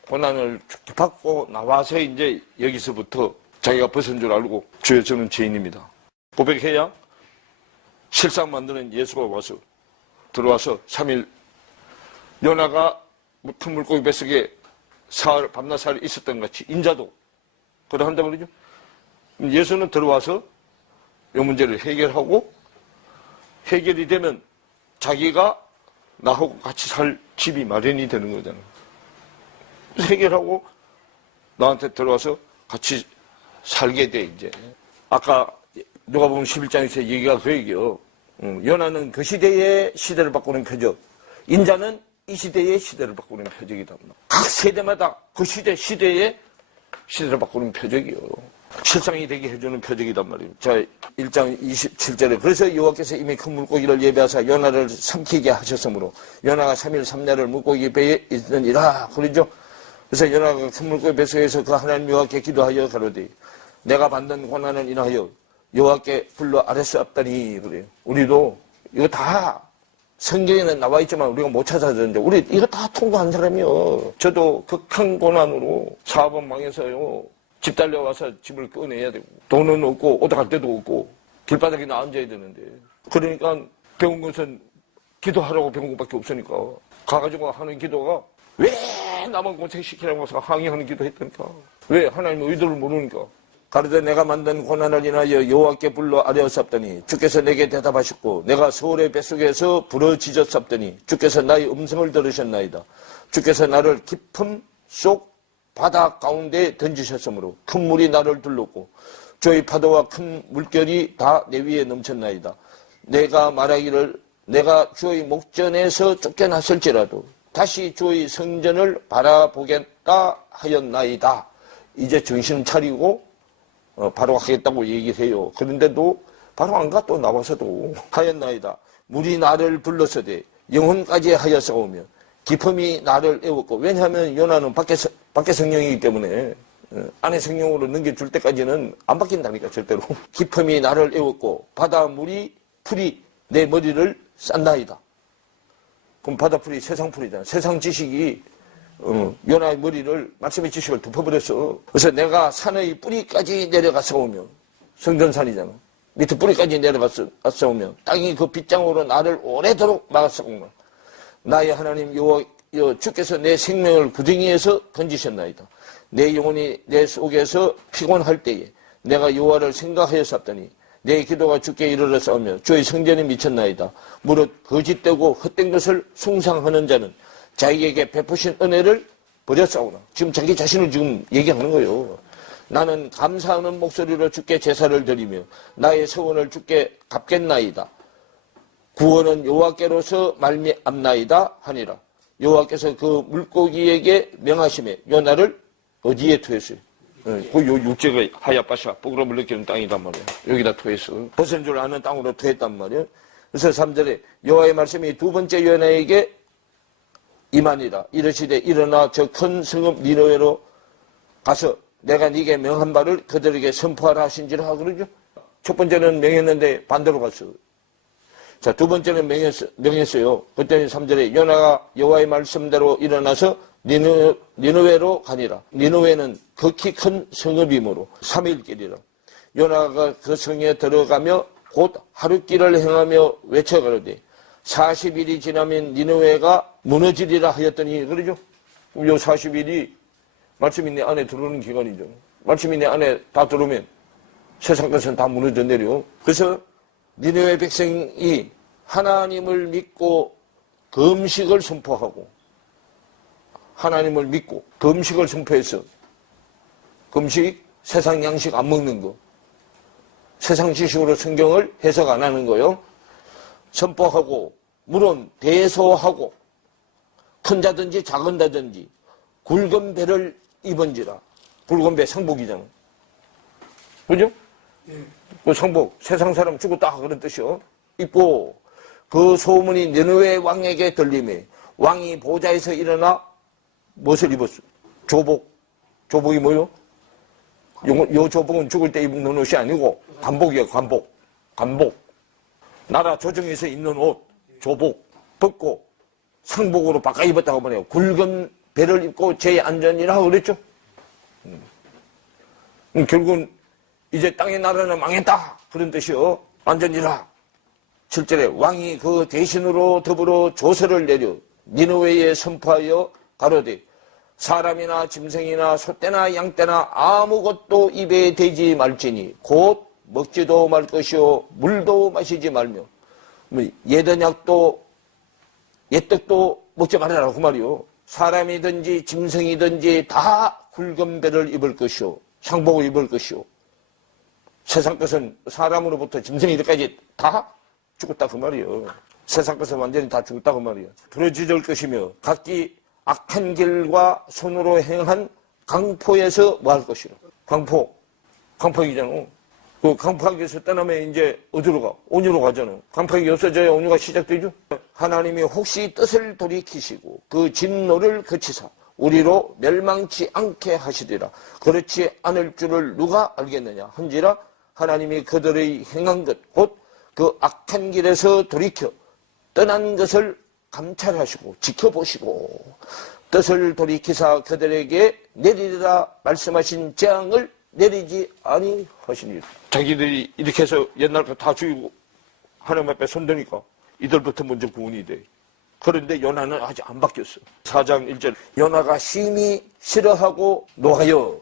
고난을 받고 나와서 이제 여기서부터 자기가 벗은 줄 알고 주여 저는 죄인입니다. 고백해야 실상 만드는 예수가 와서 들어와서 3일 요나가 큰 물고기 뱃속에 사흘 밤낮 사흘 있었던 것 같이 인자도 그래 한다고 그러죠. 예수는 들어와서 이 문제를 해결하고 해결이 되면 자기가 나하고 같이 살 집이 마련이 되는 거잖아요. 해결하고 나한테 들어와서 같이 살게 돼, 이제. 아까 누가 보면 11장에서 얘기가 그 얘기요. 요나는 그 시대의 시대를 바꾸는 표적. 인자는 이 시대의 시대를 바꾸는 표적이다. 각 세대마다 그 시대의 시대를 바꾸는 표적이요. 실상이 되게 해주는 표적이단 말이에요. 자, 1장 27절에 그래서 여호와께서 이미 큰 물고기를 예비하사 요나를 삼키게 하셨으므로 요나가 3일 3야를 물고기 배에 있느니라. 그러죠. 그래서 요나가 큰 물고기 뱃속에서 그 하나님 여호와께 기도하여 가로되 내가 받는 고난을 인하여 여호와께 불러 아뢰사옵다니. 그래요. 우리도 이거 다 성경에는 나와 있지만 우리가 못 찾아듣는데 우리 이거 다 통과한 사람이요. 저도 극한 고난으로 사업은 망해서요. 집 달려와서 집을 꺼내야 되고 돈은 없고 오다 갈 데도 없고 길바닥에 나 앉아야 되는데 그러니까 배운 것은 기도하라고 배운 것밖에 없으니까 가가지고 하는 기도가 왜 나만 고생시키라고 해서 항의하는 기도 했다니까. 왜? 하나님의 의도를 모르니까. 가로되 내가 만든 고난을 인하여 여호와께 불러 아뢰었사옵더니 주께서 내게 대답하셨고 내가 서울의 뱃속에서 부러지졌사옵더니 주께서 나의 음성을 들으셨나이다. 주께서 나를 깊음 속 바다 가운데 던지셨으므로 큰 물이 나를 둘렀고 주의 파도와 큰 물결이 다 내 위에 넘쳤나이다. 내가 말하기를 내가 주의 목전에서 쫓겨났을지라도 다시 주의 성전을 바라보겠다 하였나이다. 이제 정신 차리고 바로 가겠다고 얘기해요. 그런데도 바로 안 가. 또 나와서도 하였나이다. 물이 나를 불렀으되 영혼까지 하였사오며 기품이 나를 애웠고. 왜냐하면 요나는 밖에 성령이기 때문에 안에 성령으로 넘겨줄 때까지는 안 바뀐다니까 절대로. 기품이 나를 애웠고 바다 물이 풀이 내 머리를 쌌나이다. 그럼 바다 풀이 세상 풀이잖아. 세상 지식이 요나의 머리를 말씀의 지식을 덮어버렸어. 그래서 내가 산의 뿌리까지 내려가서 성전산이잖아. 밑에 뿌리까지 내려가서 오면 땅이 그 빗장으로 나를 오래도록 막았사오며 나의 하나님 여호와 주께서 내 생명을 구덩이에서 건지셨나이다. 내 영혼이 내 속에서 피곤할 때에 내가 여호와를 생각하였사옵더니 내 기도가 주께 이르렀사오며 주의 성전이 미쳤나이다. 무릇 거짓되고 헛된 것을 숭상하는 자는 자기에게 베푸신 은혜를 버렸사오나. 지금 자기 자신을 지금 얘기하는 거예요. 나는 감사하는 목소리로 주께 제사를 드리며 나의 서원을 주께 갚겠나이다. 구원은 여호와께로서 말미암나이다 하니라. 여호와께서 그 물고기에게 명하심에 요나를 어디에 투했어요? 그 육지가 하야빠샤 부끄러움을 느끼는 땅이단 말이에요. 여기다 투했어. 벗은 줄 아는 땅으로 투했단 말이에요. 그래서 3절에 여호와의 말씀이 두 번째 요나에게 이만이라. 이르시되 일어나 저 큰 성읍 니느웨로 가서 내가 네게 명한 바를 그들에게 선포하라 하신지라. 그러죠. 첫 번째는 명했는데 반대로 갔어. 자, 두 번째는 명했어요. 그때는 3절에 요나가 여호와의 말씀대로 일어나서 니느웨로 가니라. 니느웨는 극히 큰 성읍이므로 3일길이라. 요나가 그 성에 들어가며 곧 하룻길을 행하며 외쳐가로되 40일이 지나면 니느웨가 무너지리라 하였더니, 그러죠? 요 40일이 말씀이 내 안에 들어오는 기간이죠. 말씀이 내 안에 다 들어오면 세상 것은 다 무너져 내려. 그래서 니느웨 백성이 하나님을 믿고 금식을 선포하고, 하나님을 믿고 금식을 선포해서, 금식, 세상 양식 안 먹는 거, 세상 지식으로 성경을 해석 안 하는 거요. 선포하고, 물론 대소하고, 큰 자든지 작은 자든지 굵은 배를 입은지라. 굵은 배 상복이잖아. 그죠? 그 상복, 세상 사람 죽었다 그런 뜻이요. 입고 그 소문이 니느웨 왕에게 들리매 왕이 보좌에서 일어나 무엇을 입었어? 조복. 조복이 뭐요? 요 조복은 죽을 때 입는 옷이 아니고 관복이에요. 관복. 관복. 나라 조정에서 입는 옷, 조복 벗고 상복으로 바꿔 입었다고 말해요. 굵은 배를 입고 제 안전이라 그랬죠. 결국은 이제 땅의 나라는 망했다 그런 뜻이요. 안전이라. 7절에 왕이 그 대신으로 더불어 조서를 내려 니느웨에 선포하여 가로되 사람이나 짐승이나 소떼나 양떼나 아무것도 입에 대지 말지니 곧 먹지도 말 것이요 물도 마시지 말며 옛언약도 옛떡도 먹지 말아라 그 말이요. 사람이든지 짐승이든지 다 굵은 배를 입을 것이요 상복을 입을 것이요. 세상 것은 사람으로부터 짐승이들까지 다 죽었다 그 말이요. 세상 것은 완전히 다 죽었다 그 말이요. 부러지질 것이며 각기 악한 길과 손으로 행한 강포에서 뭐 할 것이라. 강포. 강포이잖아. 그 강포하기 위해서 떠나면 이제 어디로 가? 온유로 가잖아. 강포하기 없어져야 온유가 시작되죠. 하나님이 혹시 뜻을 돌이키시고 그 진노를 그치사 우리로 멸망치 않게 하시리라. 그렇지 않을 줄을 누가 알겠느냐 한지라 하나님이 그들의 행한 것 곧 그 악한 길에서 돌이켜 떠난 것을 감찰하시고 지켜보시고 뜻을 돌이키사 그들에게 내리리라 말씀하신 재앙을 내리지 아니하시니. 자기들이 이렇게 해서 옛날 거 다 죽이고 하나님 앞에 손드니까 이들부터 먼저 구원이 돼. 그런데 요나는 아직 안 바뀌었어. 4장 1절 요나가 심히 싫어하고 노하여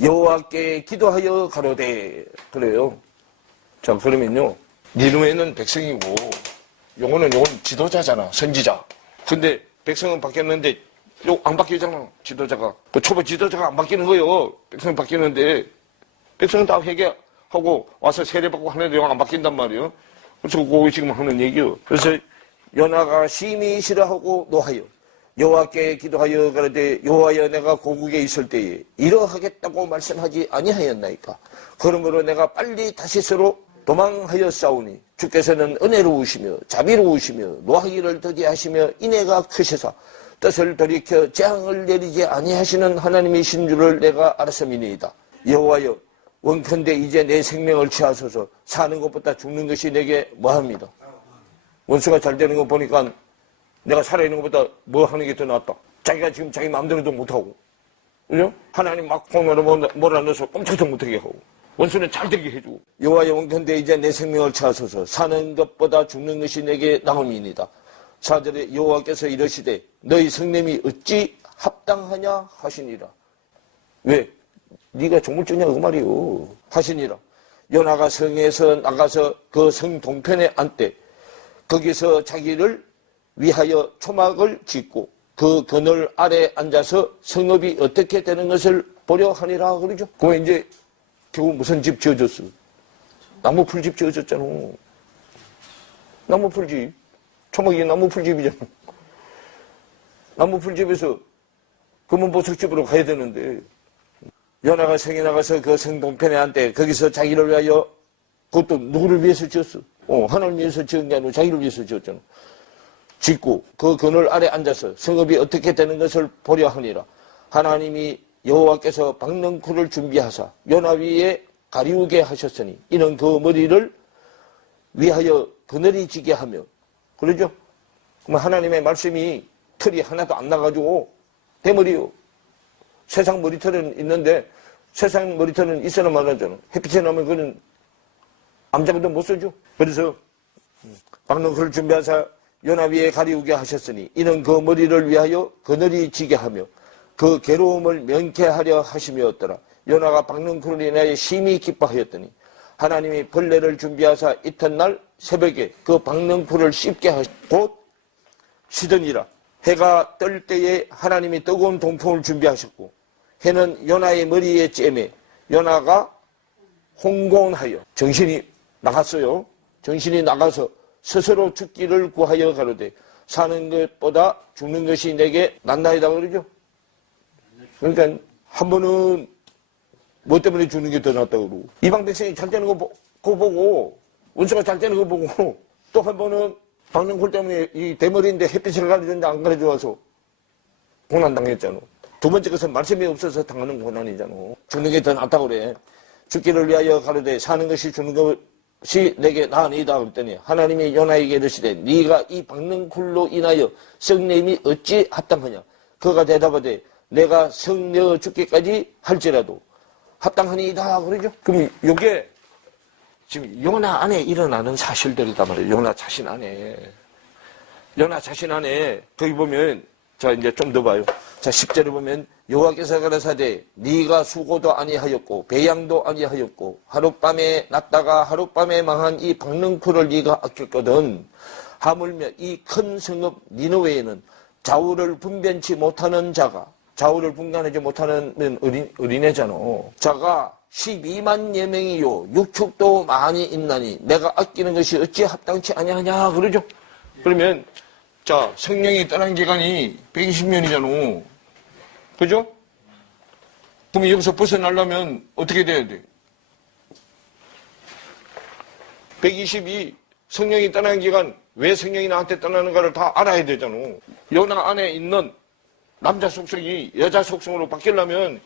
여호와께 기도하여 가로되 그래요. 자 그러면요 니느웨는 백성이고 요거는 지도자잖아. 선지자. 근데 백성은 바뀌었는데 요 안 바뀌잖아. 지도자가. 그 초보 지도자가 안 바뀌는 거예요. 백성은 바뀌는데 백성은 다 회개하고 와서 세례받고 하는데 안 바뀐단 말이에요. 그래서 그거 지금 하는 얘기요. 그래서 요나가 심히 싫어하고 노하여 여호와께 기도하여 그러되 여호와여 내가 고국에 있을 때에 이러하겠다고 말씀하지 아니하였나이까. 그러므로 내가 빨리 다시스로 도망하여 싸우니 주께서는 은혜로우시며 자비로우시며 노하기를 더디하시며 인애가 크시사 뜻을 돌이켜 재앙을 내리지 아니하시는 하나님이신 줄을 내가 알았음이니이다. 여호와여 원컨대 이제 내 생명을 취하소서. 사는 것보다 죽는 것이 내게 뭐합니다. 원수가 잘 되는 거 보니까 내가 살아있는 것보다 뭐 하는 게 더 낫다. 자기가 지금 자기 마음대로도 못하고 그죠? 하나님 막 공으로 몰아넣어서 꼼짝도 못하게 하고 원수는 잘 되게 해주고 여호와여 원컨대 이제 내 생명을 취하소서. 사는 것보다 죽는 것이 내게 나음이니이다. 4절에 여호와께서 이러시되 너희 성냄이 어찌 합당하냐 하시니라. 왜? 네가 조물주냐 그 말이요. 하시니라. 요나가 성에서 나가서 그 성 동편에 앉되 거기서 자기를 위하여 초막을 짓고 그 그늘 아래 앉아서 성읍이 어떻게 되는 것을 보려 하니라 그러죠. 그럼 이제 결국 무슨 집 지어졌어? 나무 풀집 지어졌잖아. 나무 풀집. 초막이 나무 풀집이잖아. 나무 풀집에서 금은보석집으로 가야 되는데 요나가 성에 나가서 그 성 동편에 앉되 거기서 자기를 위하여 그것도 누구를 위해서 지었어? 하나님을 위해서 지은 게 아니고 자기를 위해서 지었잖아. 짓고 그 그늘 아래 앉아서 성읍이 어떻게 되는 것을 보려 하니라. 하나님이 여호와께서 박넝쿨을 준비하사 요나 위에 가리우게 하셨으니 이는 그 머리를 위하여 그늘이 지게 하며. 그러죠? 그럼 하나님의 말씀이 털이 하나도 안 나가지고 대머리요. 세상 머리털은 있는데 세상 머리털은 있어나 말하잖아. 햇빛에 나면 그는 암자도 못 쓰죠. 그래서 박는 그를 준비하사 요나 위에 가리우게 하셨으니 이는 그 머리를 위하여 그늘이 지게 하며 그 괴로움을 면케하려 하심이었더라. 요나가 박는 그를 인하여 심히 기뻐하였더니 하나님이 벌레를 준비하사 이튿날 새벽에 그 박는 풀을 씹게 하시고 곧 쉬더니라. 해가 뜰 때에 하나님이 뜨거운 동풍을 준비하셨고 해는 요나의 머리에 쬐매 요나가 홍곤하여 정신이 나갔어요. 정신이 나가서 스스로 죽기를 구하여 가로되 사는 것보다 죽는 것이 내게 낫나이다 그러죠. 그러니까 한 번은 뭐 때문에 죽는 게 더 낫다고 그러고 이방 백성이 잘 되는 거 보고 원수가 잘 되는 거 보고 또 한 번은 박는 굴 때문에 이 대머리인데 햇빛을 가려주는데 안 가려줘서 고난당했잖아. 두 번째 것은 말씀이 없어서 당하는 고난이잖아. 죽는 게 더 낫다고 그래. 죽기를 위하여 가로되 사는 것이 죽는 것이 내게 나으니이다 그랬더니 하나님이 요나에게 이르시되 네가 이 박는 굴로 인하여 성냄이 어찌 합당하냐. 그가 대답하되 내가 성내어 죽기까지 할지라도 합당하니이다 그러죠. 그럼 이게 지금 요나 안에 일어나는 사실들이단 말이에요. 요나 자신 안에. 요나 자신 안에 거기 보면 자 이제 좀 더 봐요. 자 10절에 보면 여호와께서 가라사대 네가 수고도 아니하였고 배양도 아니하였고 하룻밤에 났다가 하룻밤에 망한 이 박는 쿨을 네가 아꼈거든. 하물며 이 큰 성읍 니느웨에는 좌우를 분변치 못하는 자가 좌우를 분간하지 못하는 어린애잖아. 자가 12만여 명이요 육축도 많이 있나니 내가 아끼는 것이 어찌 합당치 아니하냐 그러죠. 그러면 자 성령이 떠난 기간이 120년이잖아. 그죠? 그럼 여기서 벗어나려면 어떻게 돼야 돼? 120이 성령이 떠난 기간 왜 성령이 나한테 떠나는가를 다 알아야 되잖아. 요나 안에 있는 남자 속성이 여자 속성으로 바뀌려면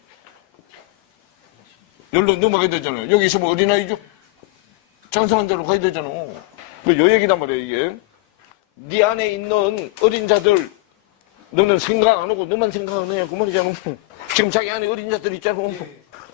여기로 넘어가야 되잖아요. 여기 있으면 어린아이죠? 장성한 자로 가야 되잖아. 요 얘기단 말이에요, 이게. 네 안에 있는 어린 자들, 너는 생각 안 하고 너만 생각하느냐, 그 말이잖아. 지금 자기 안에 어린 자들 있잖아.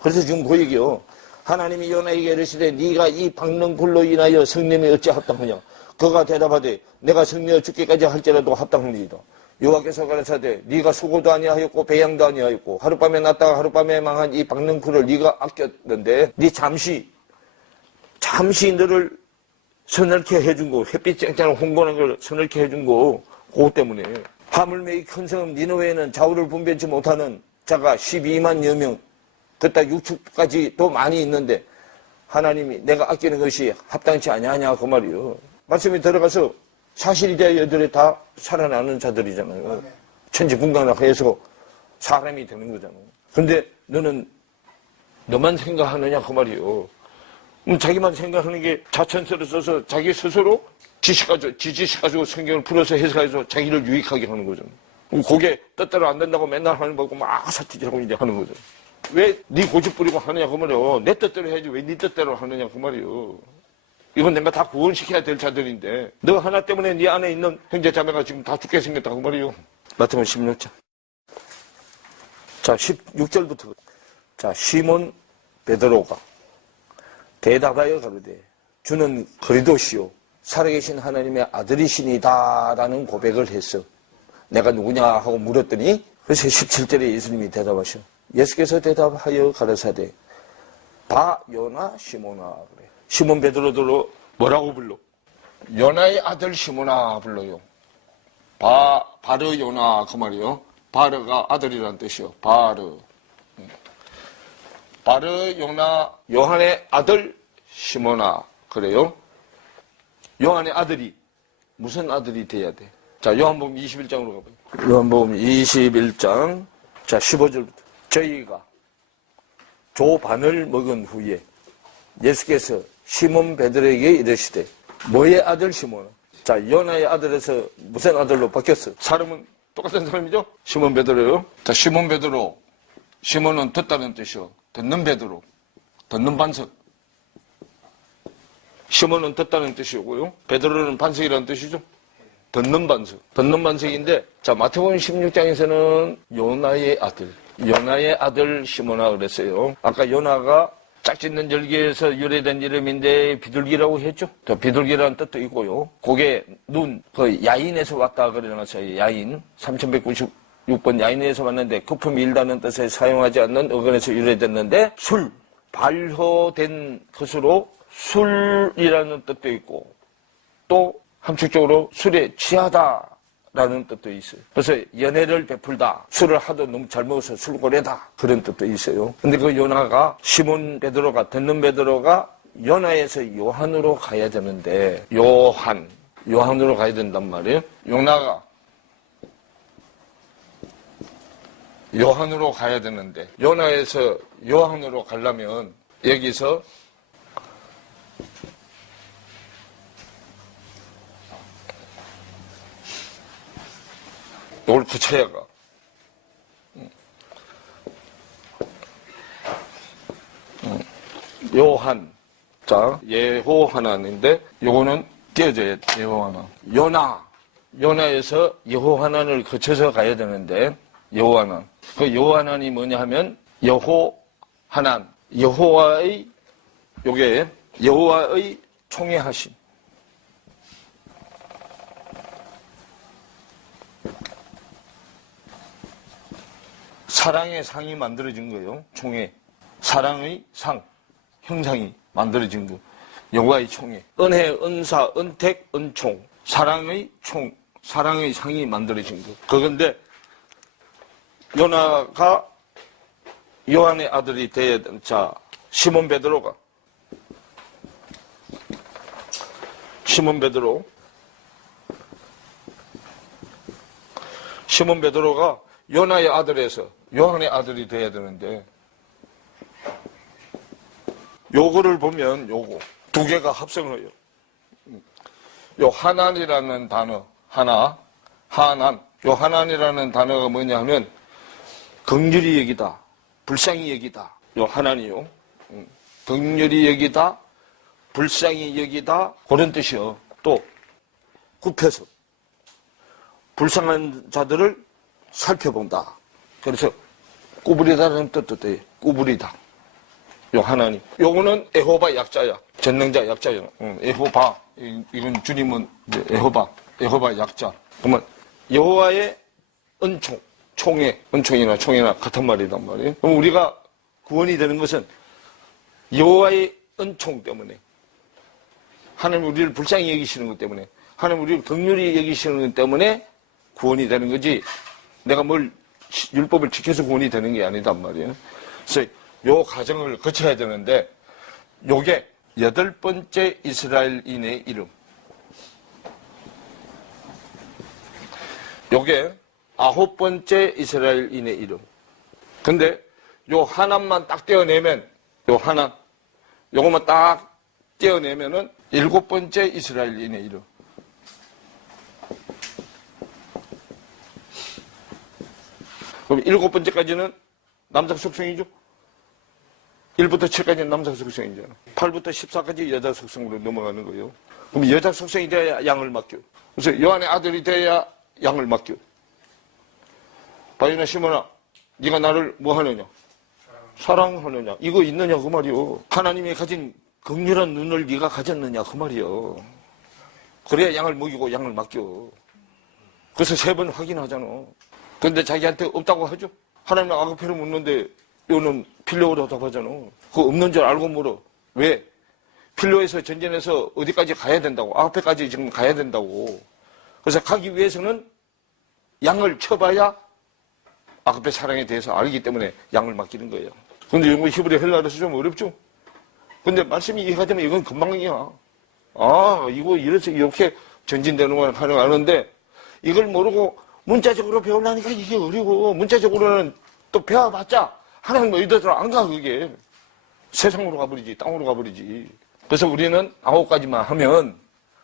그래서 지금 그 얘기요. 하나님이 요나에게 이르시되 네가 이 박는 굴로 인하여 성냄이 어찌 합당하냐. 그가 대답하되 내가 성내어 죽기까지 할지라도 합당하니이다. 여호와께서 가라사대 네가 수고도 아니하였고 배양도 아니하였고 하룻밤에 났다가 하룻밤에 망한 이 박는 굴을 네가 아꼈는데 네 잠시 너를 서늘케 해준 거 햇빛 쨍쨍한 홍건한 걸 서늘케 해준 거 그거 때문에 하물며 이 큰 성읍 니느웨에는 좌우를 분변치 못하는 자가 12만여 명 그따 육축까지 또 많이 있는데 하나님이 내가 아끼는 것이 합당치 아니하냐 그 말이요. 말씀이 들어가서 사실이 되어 여들이 다 살아나는 자들이잖아요. 천지분간해서 사람이 되는 거잖아요. 근데 너는 너만 생각하느냐 그 말이요. 자기만 생각하는 게 자천서를 써서 자기 스스로 지식 가지고 성경을 풀어서 해석해서 자기를 유익하게 하는 거죠. 그게 뜻대로 안 된다고 맨날 하는 거고 막 사티질하고 이제 하는 거죠. 왜 네 고집 부리고 하느냐 그 말이요. 내 뜻대로 해야지 왜 네 뜻대로 하느냐 그 말이요. 이건 내가 다 구원시켜야 될 자들인데 너 하나 때문에 네 안에 있는 형제 자매가 지금 다 죽게 생겼다고 말이요. 마태복음 16장. 자 16절부터 자 시몬 베드로가 대답하여 가로되 주는 그리스도시요 살아계신 하나님의 아들이시니다 라는 고백을 했어. 내가 누구냐 하고 물었더니 그래서 17절에 예수님이 대답하셔. 예수께서 대답하여 가라사대 바 요나 시몬아 그래. 시몬 베드로도 뭐라고 불러? 요나의 아들 시몬아 불러요. 바르 요나 그 말이요. 바르가 아들이라는 뜻이요. 바르 요나 요한의 아들 시몬아 그래요. 요한의 아들이 무슨 아들이 돼야 돼? 자 요한복음 21장으로 가봐요. 요한복음 21장 자 15절부터 저희가 조반을 먹은 후에 예수께서 시몬 베드로에게 이르시되 뭐의 아들 시몬아? 자 요나의 아들에서 무슨 아들로 바뀌었어? 사람은 똑같은 사람이죠? 시몬 베드로요. 자 시몬 베드로 시몬은 듣다는 뜻이요. 듣는 베드로 듣는 반석 시몬은 듣다는 뜻이고요. 베드로는 반석이라는 뜻이죠. 듣는 반석. 듣는 반석인데, 자, 마태복음 16장에서는 요나의 아들 시몬아 그랬어요. 아까 요나가 짝짓는 절기에서 유래된 이름인데 비둘기라고 했죠. 또 비둘기라는 뜻도 있고요. 고개, 눈, 그 야인에서 왔다 그래놨어요. 야인. 3196번 야인에서 왔는데 거품이 일다는 뜻에 사용하지 않는 어근에서 유래됐는데 술, 발효된 것으로 술이라는 뜻도 있고 또 함축적으로 술에 취하다라는 뜻도 있어요. 그래서 연애를 베풀다, 술을 하도 너무 잘 먹어서 술고래다 그런 뜻도 있어요. 근데 그 요나가 시몬 베드로가 듣는 베드로가 요나에서 요한으로 가야 되는데 요한으로 가야 된단 말이에요. 요나가 요한으로 가야 되는데 요나에서 요한으로 가려면 여기서 이걸 붙여야 가. 요한. 자, 예호하나인데, 요거는 띄어져야 돼, 예호하나. 요나에서 여호하나를 거쳐서 가야 되는데, 여호하나. 그 여호하나이 뭐냐 하면, 여호하나. 여호와의 총회하심. 사랑의 상이 만들어진 거예요. 총회. 사랑의 상, 형상이 만들어진 거. 여호와의 총회. 은혜, 은사, 은택, 은총. 사랑의 상이 만들어진 거. 그건데 요나가 요한의 아들이 돼야 된 시몬 베드로가 요나의 아들에서 요한의 아들이 돼야 되는데 요거를 보면 요거 두 개가 합성을 해요. 요 하난이라는 단어 요 하난이라는 단어가 뭐냐 하면 긍휼히 여기다, 불쌍히 여기다. 요 하난이요. 긍휼히 여기다, 불쌍히 여기다 그런 뜻이요. 또 굽혀서 불쌍한 자들을 살펴본다. 그래서 꾸부리다라는 뜻도 돼. 꾸부리다. 요 하나님. 요거는 에호바 약자야. 전능자 약자야. 에호바. 이건 주님은 에호바 약자. 그러면 여호와의 은총, 은총이나 같은 말이란 말이에요. 그럼 우리가 구원이 되는 것은 여호와의 은총 때문에, 하나님 우리를 불쌍히 여기시는 것 때문에, 하나님 우리를 긍휼히 여기시는 것 때문에 구원이 되는 거지. 내가 율법을 지켜서 구원이 되는 게 아니단 말이에요. 그래서 요 과정을 거쳐야 되는데, 요게 8번째 이스라엘인의 이름. 요게 9번째 이스라엘인의 이름. 근데 요 하나만 딱 떼어내면, 요것만 딱 떼어내면은 7번째 이스라엘인의 이름. 그럼 7번째까지는 남자 속성이죠? 1부터 7까지는 남자 속성이잖아. 8부터 14까지 여자 속성으로 넘어가는 거예요. 그럼 여자 속성이 돼야 양을 맡겨. 그래서 요한의 아들이 돼야 양을 맡겨. 바이나 시몬아, 네가 나를 뭐 하느냐? 사랑하느냐? 이거 있느냐 그 말이요. 하나님이 가진 긍휼한 눈을 네가 가졌느냐 그 말이요. 그래야 양을 먹이고 양을 맡겨. 그래서 3번 확인하잖아. 근데 자기한테 없다고 하죠. 하나님 아그페를 묻는데 요는 필요로 답하잖아. 그거 없는 줄 알고 물어. 왜? 필요해서 전진해서 어디까지 가야 된다고. 아그페까지 지금 가야 된다고. 그래서 가기 위해서는 양을 쳐봐야 아그페 사랑에 대해서 알기 때문에 양을 맡기는 거예요. 근데 이거 히브리 헬라어에서 좀 어렵죠? 근데 말씀이 이해가 되면 이건 금방이야. 이거 이렇게 전진되는 건 가능하는데 이걸 모르고 문자적으로 배우려니까 이게 어려워. 문자적으로는 또 배워봤자 하나님 의도대로 안 가, 그게. 세상으로 가버리지, 땅으로 가버리지. 그래서 우리는 9가지만 하면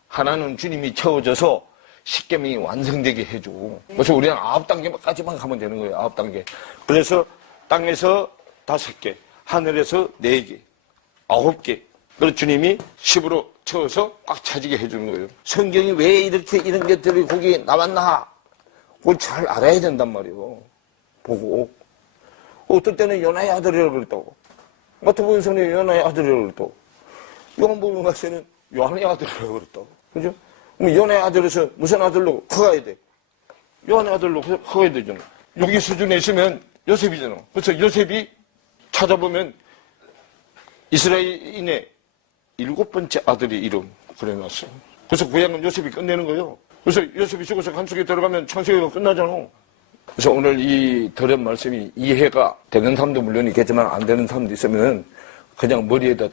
하나는 주님이 채워져서 10계명이 완성되게 해줘. 그래서 우리는 9단계까지만 가면 되는 거예요, 9단계. 그래서 땅에서 5개, 하늘에서 4개, 9개. 그래서 주님이 십으로 채워서 꽉 차지게 해주는 거예요. 성경이 왜 이렇게 이런 것들이 거기 나왔나? 그걸 잘 알아야 된단 말이에요. 보고. 어떨 때는 요나의 아들이라고 그랬다고. 마태복음서는 요나의 아들이라고 그랬다고. 요한복음 가서는 요한의 아들이라고 그랬다고. 그죠? 그럼 요나의 아들에서 무슨 아들로 커가야 돼? 요한의 아들로 커가야 되잖아. 여기 수준에 있으면 요셉이잖아. 그래서 요셉이 찾아보면 이스라엘인의 7번째 아들이 이름 그래놨어요. 그래서 구약은 요셉이 끝내는 거예요. 그래서 요셉이 죽어서 감옥에 들어가면 창세기가 끝나잖아. 그래서 오늘 이 들은 말씀이 이해가 되는 사람도 물론 있겠지만 안 되는 사람도 있으면 그냥 머리에다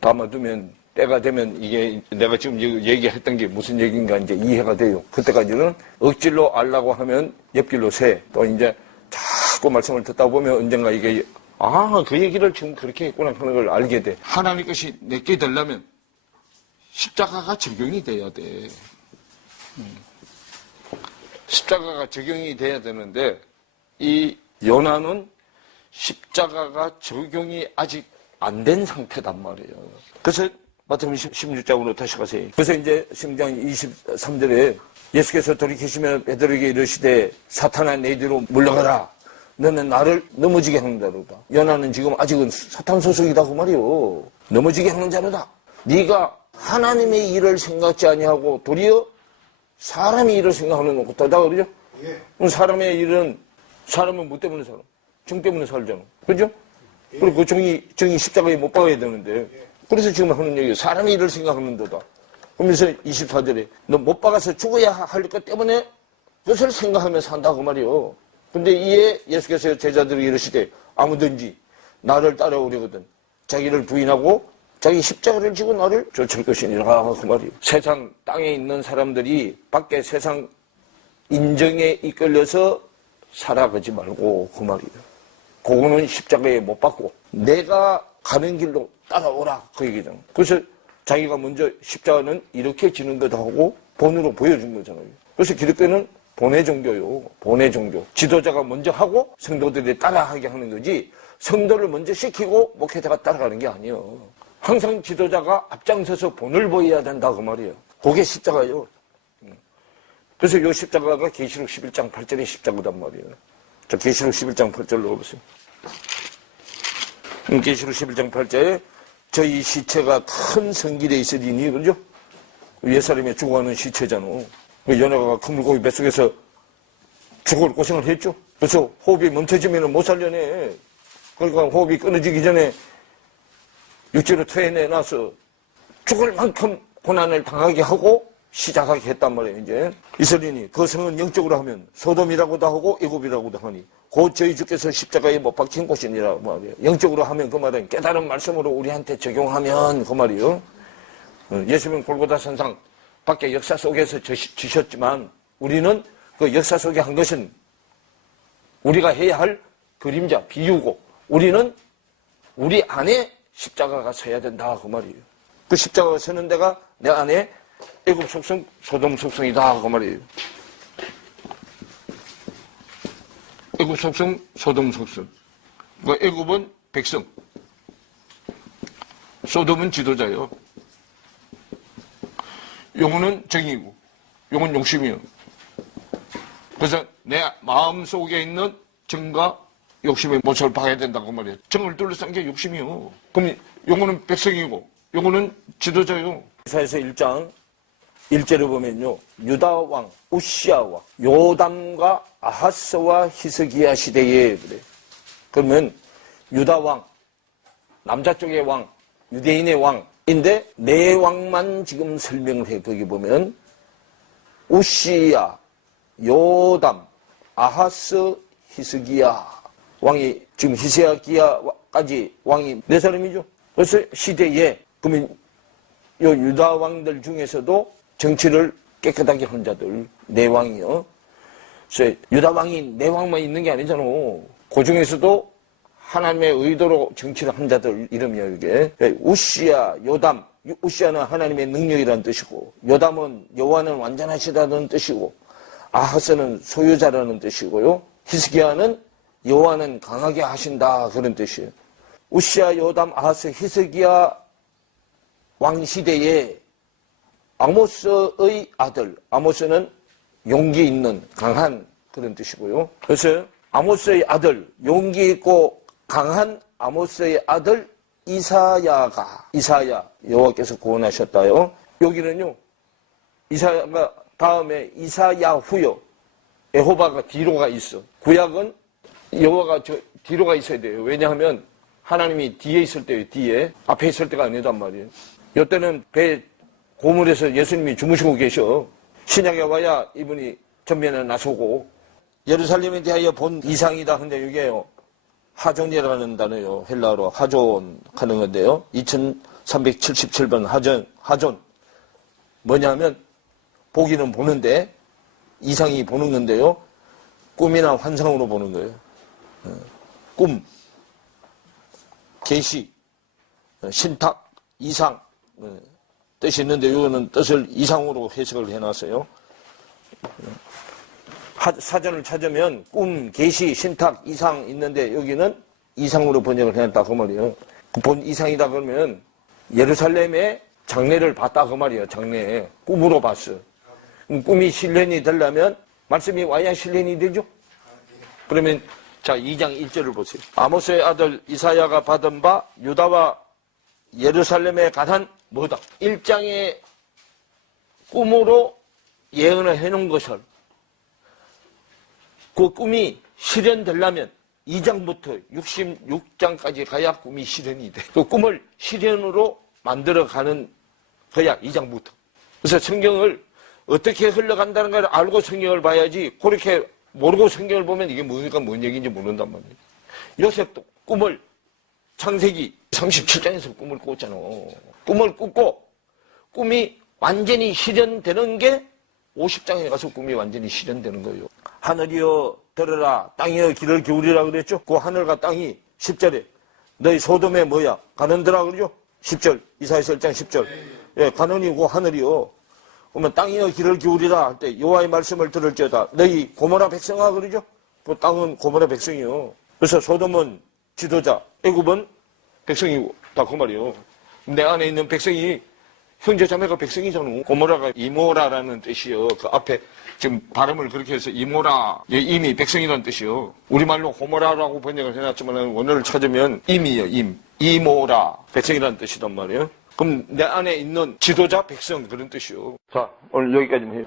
담아두면 때가 되면 이게 내가 지금 얘기했던 게 무슨 얘기인가 이제 이해가 돼요. 그때까지는 억지로 알라고 하면 옆길로 새. 또 이제 자꾸 말씀을 듣다 보면 언젠가 이게 그 얘기를 지금 그렇게 했구나 하는 걸 알게 돼. 하나님 것이 내게 되려면 십자가가 적용이 돼야 돼. 십자가가 적용이 돼야 되는데 이 요나는 십자가가 적용이 아직 안 된 상태단 말이에요. 그래서 마태복음 16장으로 다시 가세요. 그래서 이제 16장 23절에 예수께서 돌이키시며 베드로에게 이르시되 사탄아 내 뒤로 물러가라. 너는 나를 넘어지게 하는 자로다. 요나는 지금 아직은 사탄 소속이다 그 말이요. 넘어지게 하는 자로다. 네가 하나님의 일을 생각지 아니하고 도리어 사람의 일을 생각하는 것다 그러죠? 예. 그럼 사람의 일은 사람은 뭐 때문에 살아? 정 때문에 살잖아. 그죠? 예. 그리고 그 정이 십자가에 못 박아야 되는데. 예. 그래서 지금 하는 얘기예요. 사람의 일을 생각하는 거다. 그러면서 24절에 너 못 박아서 죽어야 할 것 때문에 그것을 생각하며 산다 그 말이요. 근데 이에 예수께서 제자들에게 이르시되 아무든지 나를 따라오려거든 자기를 부인하고 자기 십자가를 지고 나를 쫓을 것이니라 그 말이에요. 세상 땅에 있는 사람들이 밖에 세상 인정에 이끌려서 살아가지 말고 그 말이에요. 그거는 십자가에 못 박고 내가 가는 길로 따라오라 그 얘기잖아. 그래서 자기가 먼저 십자가는 이렇게 지는 거다 하고 본으로 보여준 거잖아요. 그래서 기독교는 본의 종교요. 본의 종교. 지도자가 먼저 하고 성도들이 따라하게 하는 거지 성도를 먼저 시키고 목회자가 따라가는 게 아니에요. 항상 지도자가 앞장서서 본을 보여야 된다 그 말이에요. 그게 십자가예요. 그래서 이 십자가가 계시록 11장 8절의 십자가단 말이에요. 자, 계시록 11장 8절로 보세요. 계시록 11장 8절에 저희 시체가 큰 성길에 있으리니 그러죠? 옛사람이 죽어가는 시체잖아. 연애가 큰 물고기 뱃속에서 죽을 고생을 했죠. 그래서 호흡이 멈춰지면 못 살려내. 그러니까 호흡이 끊어지기 전에 육지로 토해내놔서 죽을 만큼 고난을 당하게 하고 시작하게 했단 말이에요. 이제 이스라엘이 그 성은 영적으로 하면 소돔이라고도 하고 애굽이라고도 하니 곧 저희 주께서 십자가에 못 박힌 곳이니라 말이에요. 영적으로 하면 그 말은 깨달은 말씀으로 우리한테 적용하면 그 말이에요. 예수님은 골고다 선상 밖에 역사 속에서 지셨지만 우리는 그 역사 속에 한 것은 우리가 해야 할 그림자, 비유고 우리는 우리 안에 십자가가 서야 된다 그 말이에요. 그 십자가가 서는 데가 내 안에 애굽 속성, 소돔 속성이다 그 말이에요. 애굽 속성, 소돔 속성. 그 애굽은 백성, 소돔은 지도자요. 용은 정이고, 용은 욕심이요. 그래서 내 마음 속에 있는 정과 욕심의 못을 박아야 된다고 말이에요. 정을 둘러싼 게 욕심이요. 그럼 용어는 백성이고, 용어는 지도자요. 이사야서 1장 1절을 보면요. 유다 왕 우시아 왕 요담과 아하스와 히스기야 시대에 그래. 그러면 유다 왕 남자 쪽의 왕 유대인의 왕인데 네 왕만 지금 설명을 해. 거기 보면 우시아 요담 아하스 히스기야 왕이 지금 히스기야까지 왕이 네 사람이죠. 그래서 시대에 그러면 요 유다 왕들 중에서도 정치를 깨끗하게 한 자들, 네 왕이요. 그래서 유다 왕이 네 왕만 있는 게 아니잖아. 그 중에서도 하나님의 의도로 정치를 한 자들 이름이야, 이게. 우시아, 요담. 우시아는 하나님의 능력이라는 뜻이고, 요담은 여호와는 완전하시다는 뜻이고, 아하스는 소유자라는 뜻이고요. 히스기야는 여호와는 강하게 하신다 그런 뜻이에요. 우시아, 요담, 아하스, 히스기야 왕시대에 아모스의 아들, 아모스는 용기 있는 강한 그런 뜻이고요. 그래서 아모스의 아들, 용기 있고 강한 아모스의 아들 이사야 여호와께서 구원하셨다요. 여기는요, 이사야가 다음에 이사야 후요. 여호와가 뒤로가 있어. 구약은 여호와가 뒤로가 있어야 돼요. 왜냐하면 하나님이 뒤에 있을 때예요. 뒤에. 앞에 있을 때가 아니단 말이에요. 이때는 배 고물에서 예수님이 주무시고 계셔. 신약에 와야 이분이 전면에 나서고. 예루살렘에 대하여 본 이상이다. 근데 이게요, 하존이라는 단어요. 헬라어로 하존 하는 건데요. 2377번 하존. 뭐냐면 보기는 보는데 이상이 보는 건데요. 꿈이나 환상으로 보는 거예요. 꿈, 계시, 신탁, 이상 뜻이 있는데 이거는 뜻을 이상으로 해석을 해놨어요. 사전을 찾으면 꿈, 계시, 신탁, 이상 있는데 여기는 이상으로 번역을 해놨다 그 말이에요. 본 이상이다 그러면 예루살렘의 장례를 봤다 그 말이에요. 장례에 꿈으로 봤어. 그럼 꿈이 실현이 되려면 말씀이 와야 실현이 되죠. 그러면 자 2장 1절을 보세요. 아모스의 아들 이사야가 받은 바 유다와 예루살렘에 관한 뭐다? 1장의 꿈으로 예언을 해놓은 것을 그 꿈이 실현되려면 2장부터 66장까지 가야 꿈이 실현이 돼. 그 꿈을 실현으로 만들어가는 거야 2장부터. 그래서 성경을 어떻게 흘러간다는 걸 알고 성경을 봐야지 그렇게 모르고 성경을 보면 이게 뭔 얘기인지 모른단 말이에요. 요셉도 꿈을 창세기 37장에서 꿈을 꿨잖아. 꿈을 꿨고 꿈이 완전히 실현되는 게 50장에 가서 꿈이 완전히 실현되는 거예요. 하늘이여 들으라 땅이여 귀를 기울이라 그랬죠. 그 하늘과 땅이 10절에 너희 소돔에 뭐야? 가는더라 그러죠. 10절 이사야서 1장 10절 예, 가는이고 하늘이요. 그러면 땅이여 귀를 기울이라 할 때 여호와의 말씀을 들을지어다 너희 고모라 백성아 그러죠. 그 땅은 고모라 백성이요. 그래서 소돔은 지도자, 애굽은 백성이고 다 그 말이에요. 내 안에 있는 백성이 형제 자매가 백성이잖아. 고모라가 이모라라는 뜻이요. 그 앞에 지금 발음을 그렇게 해서 이모라 이미 백성이라는 뜻이요. 우리말로 고모라라고 번역을 해놨지만 원어를 찾으면 임이요. 이모라 백성이라는 뜻이단 말이에요. 그럼 내 안에 있는 지도자 백성 그런 뜻이요. 자 오늘 여기까지만 해요.